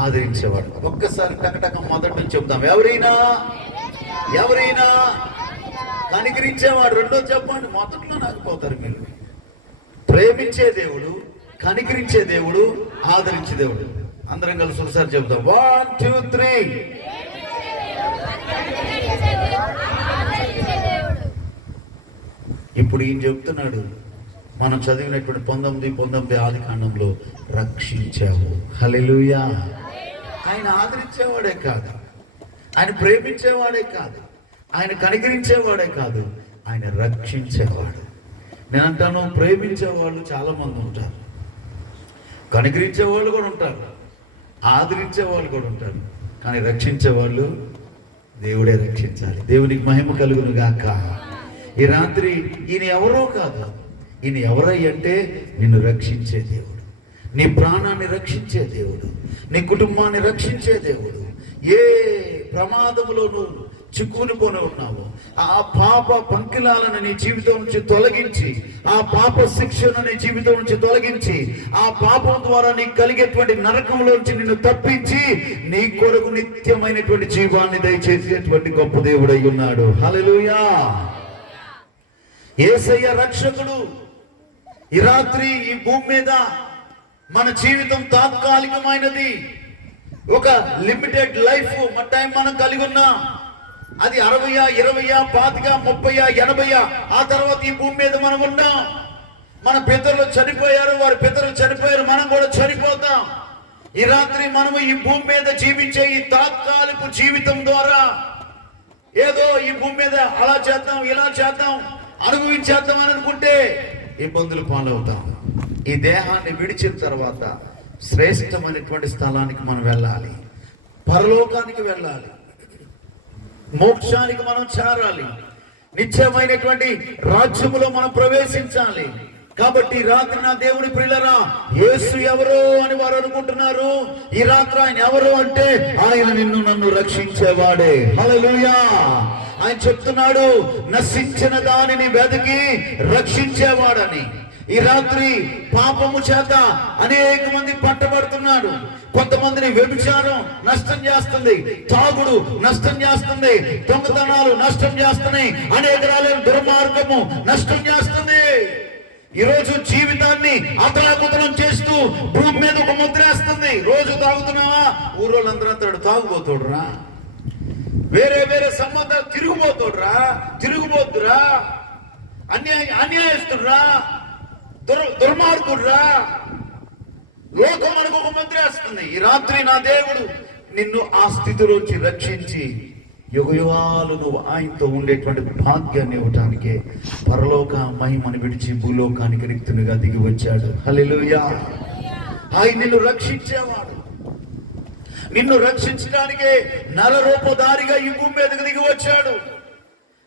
ఆదరించేవాడు. ఒక్కసారి టకటక మొదటి నుంచి చెప్తాం. ఎవరైనా కనికరించేవాడు. రెండో చెప్పండి, మొదట్లో నాకుపోతారు మీరు. ప్రేమించే దేవుడు, కనికరించే దేవుడు, ఆదరించే దేవుడు. అందరం కలిసి ఒకసారి చెప్తాం. 1 2 3. ఇప్పుడు ఈయన చెప్తున్నాడు, మనం చదివినటువంటి 19 ఆదికాండంలో రక్షించావు. హల్లెలూయా. ఆయన ఆదరించేవాడే కాదు, ఆయన ప్రేమించేవాడే కాదు, ఆయన కనికరించేవాడే కాదు, ఆయన రక్షించేవాడు. నేనంటాను, ప్రేమించేవాళ్ళు చాలా మంది ఉంటారు, కనికరించే వాళ్ళు కూడా ఉంటారు, ఆదరించే వాళ్ళు కూడా ఉంటారు, కానీ రక్షించే వాళ్ళు దేవుడే రక్షించాలి. దేవునికి మహిమ కలుగును గాక. ఈ రాత్రి ఈయన ఎవరో కాదు, ఈయన ఎవరై అంటే నిన్ను రక్షించే దేవుడు, నీ ప్రాణాన్ని రక్షించే దేవుడు, నీ కుటుంబాన్ని రక్షించే దేవుడు. ఏ ప్రమాదములో నువ్వు చిక్కునిపోని ఉన్నావు, ఆ పాప పంకిలాలను నీ జీవితం నుంచి తొలగించి, ఆ పాప శిక్షను నీ జీవితం నుంచి తొలగించి, ఆ పాపం ద్వారా నీకు కలిగేటువంటి నరకంలోంచి నిన్ను తప్పించి నీ కొరకు నిత్యమైనటువంటి జీవాన్ని దయచేసేటువంటి గొప్ప దేవుడై ఉన్నాడు. హల్లెలూయా. యేసయ్య రక్షకుడు. ఈ రాత్రి ఈ భూమి మీద మన జీవితం తాత్కాలికమైనది, ఒక లిమిటెడ్ లైఫ్ మన టైం మనం కలిగి ఉన్నాం. అది 60, 20, 25, 30, 80. ఆ తర్వాత ఈ భూమి మీద మనం ఉన్నాం. మన పితరులు చనిపోయారు, వారి పితరులు చనిపోయారు, మనం కూడా చనిపోతాం. ఈ రాత్రి మనము ఈ భూమి మీద జీవించే ఈ తాత్కాలిక జీవితం ద్వారా ఏదో ఈ భూమి మీద అలా చేద్దాం, ఇలా చేద్దాం, అనుభవించేద్దాం అని అనుకుంటే ఇబ్బందులు పాలవుతాం. ఈ దేహాన్ని విడిచిన తర్వాత శ్రేష్టమైనటువంటి స్థలానికి మనం వెళ్ళాలి, పరలోకానికి వెళ్ళాలి, మోక్షానికి మనం చేరాలి, నిత్యమైనటువంటి రాజ్యములో మనం ప్రవేశించాలి. కాబట్టి రాత్రి నా దేవుని ప్రియులరా, యేసు ఎవరో అని వారు అనుకుంటున్నారు. ఈ రాత్రి ఆయన ఎవరు అంటే ఆయన నిన్ను నన్ను రక్షించేవాడే. హల్లెలూయా. ఆయన చెప్తున్నాడు, నశించిన దానిని వెతికి రక్షించేవాడని. ఈ రాత్రి పాపము చేత అనేక మంది పట్టబడుతున్నాడు. కొంతమందిని వ్యభిచారం నష్టం చేస్తుంది, తాగుడు నష్టం చేస్తుంది, దొంగతనాలు నష్టం చేస్తున్నాయి, అనేక రకాలైన దుర్మార్గము నష్టం చేస్తుంది. ఈరోజు జీవితాన్ని అతలాకుతలం చేస్తూ భూమి మీద ఒక ముద్ర వేస్తుంది. రోజు తాగుతున్నావా, ఊరోళ్ళందరూ అంటాడు తాగుబోతుడురా, వేరే వేరే సంబంధాలు తిరుగుబోతురా, అన్యాయస్తుడురా, దుర్మార్గుడురా, లోకం మనకు ఒక ముద్ర వేస్తుంది. ఈ రాత్రి నా దేవుడు నిన్ను ఆ స్థితిలోంచి రక్షించి యుగయుగాలు నువ్వు ఆయనతో ఉండేటువంటి భాగ్యాన్ని ఇవ్వటానికే పరలోక మహిమను విడిచి భూలోకానికి రిక్తునిగా దిగి వచ్చాడు. హల్లెలూయా. ఆయన నిన్ను రక్షించేవాడు. నిన్ను రక్షించడానికే నరరూపధారిగా ఈ భూమి మీదకి దిగి వచ్చాడు.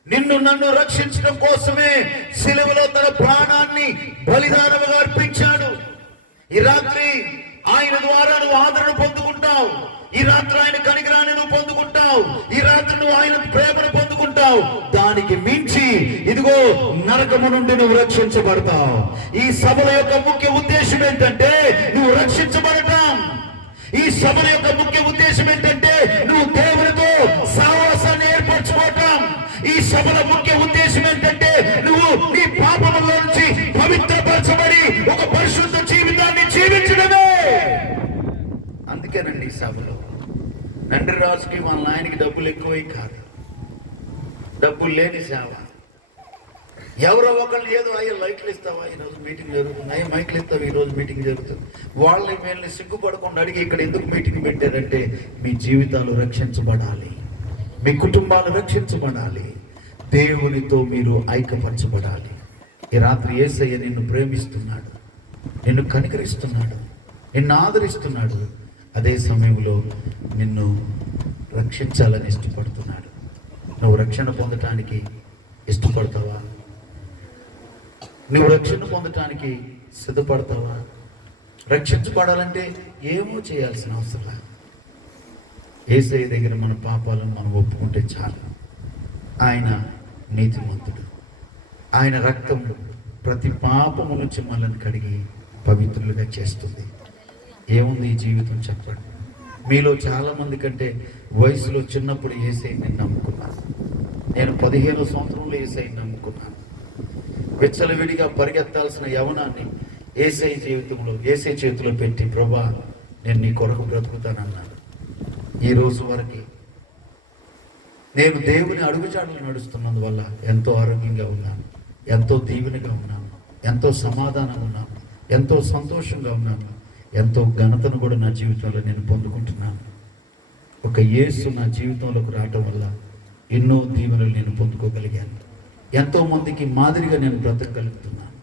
నిన్ను నన్ను రక్షించడం కోసమే సిలువలో తన ప్రాణాన్ని బలిదానముగా అర్పించాడు. ఈ రాత్రి ఆయన ద్వారా నువ్వు ఆదరణ పొందుకుంటావు. ఈ రాత్రి ఆయన కనికరాన్ని నువ్వు పొందుకుంటావు. ఈ రాత్రి నువ్వు ఆయన ప్రేమను పొందుకుంటావు. దానికి మించి ఇదిగో నరకము నుండి నువ్వు రక్షించబడతావు. ఈ సభల యొక్క ముఖ్య ఉద్దేశం ఏంటంటే నువ్వు రక్షించబడతాం. ఈ సభల యొక్క ముఖ్య ఉద్దేశం ఏంటంటే నువ్వు దేవునితో సహవాసాన్ని ఏర్పరచుకోవటం. ఈ సభల ముఖ్య ఉద్దేశం ఏంటంటే నువ్వు నీ పాపముల నుంచి పవిత్రపరచబడి ఒక పరిశుద్ధ జీవితాన్ని జీవించడమే. అందుకేనండి ఈ సభలో నండ్రి రాజుకి వాళ్ళ నాయనకి డబ్బులు ఎక్కువై కాదు, డబ్బులు లేని సేవ. ఎవరో ఒకళ్ళు ఏదో అయ్యే లైట్లు ఇస్తావా, ఈరోజు మీటింగ్ జరుగుతుంది, అయ్యే మైకులు ఇస్తావా, ఈరోజు మీటింగ్ జరుగుతుంది. వాళ్ళని వీళ్ళని సిగ్గుపడకుండా అడిగి ఇక్కడ ఎందుకు మీటింగ్ పెట్టారంటే మీ జీవితాలు రక్షించబడాలి, మీ కుటుంబాలు రక్షించబడాలి, దేవునితో మీరు ఐక్యపరచబడాలి. ఈ రాత్రి యేసయ్య నిన్ను ప్రేమిస్తున్నాడు, నిన్ను కనికరిస్తున్నాడు, నిన్ను ఆదరిస్తున్నాడు. అదే సమయంలో నిన్ను రక్షించాలని ఇష్టపడుతున్నాడు. నువ్వు రక్షణ పొందటానికి ఇష్టపడతావా? నువ్వు రక్షణ పొందటానికి సిద్ధపడతావా? రక్షించబడాలంటే ఏమో చేయాల్సిన అవసరం. యేసయ్య దగ్గర మన పాపాలను మనం ఒప్పుకుంటే చాలు. ఆయన నీతిమంతుడు. ఆయన రక్తం ప్రతి పాపము నుంచి మనల్ని కడిగి పవిత్రులుగా చేస్తుంది. ఏముంది ఈ జీవితం చెప్పండి. మీలో చాలా మంది కంటే వయసులో చిన్నప్పుడు యేసయ్యని నేను నమ్ముకున్నాను. నేను 15 సంవత్సరంలో యేసయ్యని నమ్ముకున్నాను. విచ్చలవిడిగా పరిగెత్తాల్సిన యవనాన్ని యేసయ్య జీవితంలో యేసయ్య చేతిలో పెట్టి, ప్రభా నేను నీ కొరకు బ్రతుకుతానన్నాను. ఈ రోజు వరకు నేను దేవుని అడుగుజాడలు నడుస్తున్నందువల్ల ఎంతో ఆరోగ్యంగా ఉన్నాను, ఎంతో దీవెనగా ఉన్నాను, ఎంతో సమాధానంగా ఉన్నాను, ఎంతో సంతోషంగా ఉన్నాను, ఎంతో ఘనతను కూడా నా జీవితంలో నేను పొందుకుంటున్నాను. ఒక యేసు నా జీవితంలోకి రావటం వల్ల ఎన్నో దీవెనలు నేను పొందుకోగలిగాను. ఎంతో మందికి మాదిరిగా నేను బ్రతకగలుగుతున్నాను.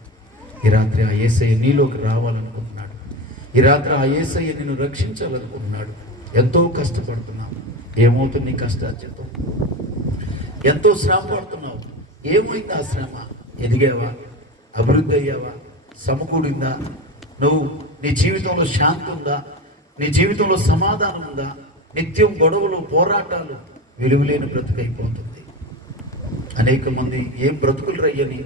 ఈ రాత్రి ఆ యేసయ్య నీలోకి రావాలనుకుంటున్నాడు. ఈ రాత్రి ఆ యేసయ్య నిన్ను రక్షించాలనుకుంటున్నాడు. ఎంతో కష్టపడుతున్నావు. ఏమవుతుంది నీ కష్టార్జితం? ఎంతో శ్రమ పడుతున్నావు. ఏమైంది ఆ శ్రమ? ఎదిగావా? అభివృద్ధి అయ్యావా? సమకూడిందా? నువ్వు నీ జీవితంలో శాంతి ఉందా? నీ జీవితంలో సమాధానం ఉందా? నిత్యం గొడవలు, పోరాటాలు, విలువలేని బ్రతుకైపోతుంది. అనేక మంది ఏం బ్రతుకులు రయ్యని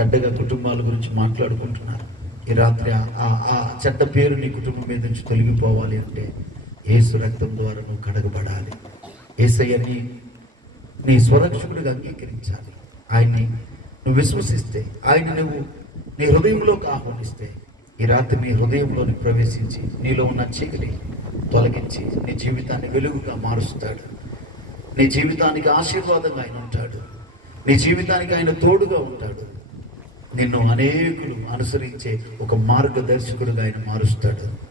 చెడ్డగా కుటుంబాల గురించి మాట్లాడుకుంటున్నారు. ఈ రాత్రి ఆ చెడ్డ పేరు నీ కుటుంబం మీద నుంచి తొలగిపోవాలి అంటే యేసు రక్తం ద్వారా నువ్వు కడగబడాలి. యేసయ్యని నీ స్వరక్షకుడిగా అంగీకరించాలి. ఆయన్ని నువ్వు విశ్వసిస్తే, ఆయన్ని నువ్వు నీ హృదయంలోకి ఆహ్వానిస్తే, ఈ రాత్రి నీ హృదయంలోని ప్రవేశించి నీలో ఉన్న చీకటి తొలగించి నీ జీవితాన్ని వెలుగుగా మారుస్తాడు. నీ జీవితానికి ఆశీర్వాదంగా ఆయన ఉంటాడు. నీ జీవితానికి ఆయన తోడుగా ఉంటాడు. నిన్ను అనేకులు అనుసరించే ఒక మార్గదర్శకుడుగా ఆయన మారుస్తాడు.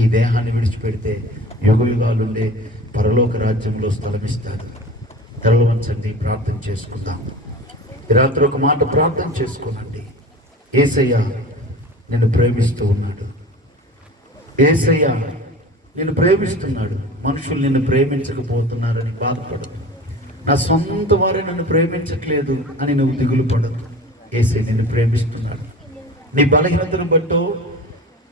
ఈ దేహాన్ని విడిచిపెడితే యుగయుగాలుండే పరలోక రాజ్యంలో స్థలమిస్తాడు. తలలు వంచండి, ప్రార్థన చేసుకుందాం. ఈ రాత్రి ఒక మాట ప్రార్థన చేసుకోనండి. యేసయ్య నిన్ను ప్రేమిస్తూ ఉన్నాడు. యేసయ్య నిన్ను ప్రేమిస్తున్నాడు. మనుషులు నిన్ను ప్రేమించకపోతున్నారని బాధపడదు. నా సొంత వారే నన్ను ప్రేమించట్లేదు అని నువ్వు దిగులు పడదు. యేసయ్య నిన్ను ప్రేమిస్తున్నాడు. నీ బలహీనతను బట్టో,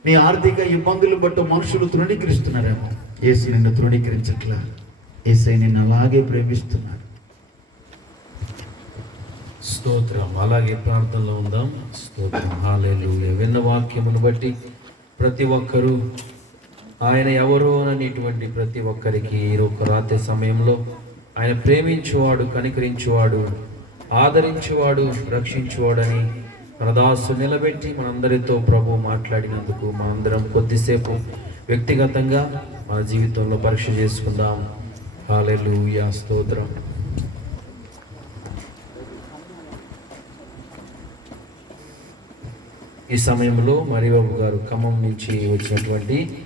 నీ ఆర్థిక ఇబ్బందులు బట్టో మనుషులు తృణీకరిస్తున్నారేమో. యేసు నిన్ను తృణీకరించట్లా. యేసయ్య నిన్ను అలాగే ప్రేమిస్తున్నాడు. స్తోత్రం. అలాగే ప్రార్థనలో ఉందాం. స్తోత్రం. హల్లెలూయా. విన్న వాక్యమును బట్టి ప్రతి ఒక్కరూ ఆయన ఎవరో అనేటువంటి ప్రతి ఒక్కరికి ఈ రాత్రి సమయంలో ఆయన ప్రేమించువాడు, కనికరించువాడు, ఆదరించువాడు, రక్షించువాడని మన దాసు నిలబెట్టి మనందరితో ప్రభు మాట్లాడినందుకు మనందరం కొద్దిసేపు వ్యక్తిగతంగా మన జీవితంలో పరీక్ష చేసుకుందాం. హల్లెలూయా. స్తోత్రం. ఈ సమయంలో మరీబాబు గారు, ఖమ్మం నుంచి వచ్చినటువంటి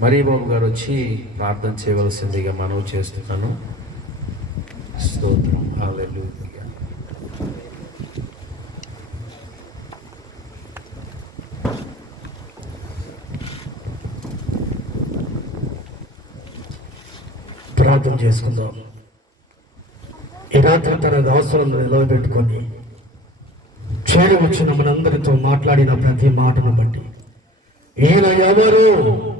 మరీబాబు గారు వచ్చి ప్రార్థన చేయవలసిందిగా మనవి చేస్తున్నాను. స్తోత్రం. హల్లెలూయా. ప్రార్థన చేసుకుందాం. ఈ రాత్రి తన అవసరాలను నిలవబెట్టుకొని చేరి వచ్చిన మనందరితో మాట్లాడిన ప్రతి మాటను బట్టి ఈయన ఎవరు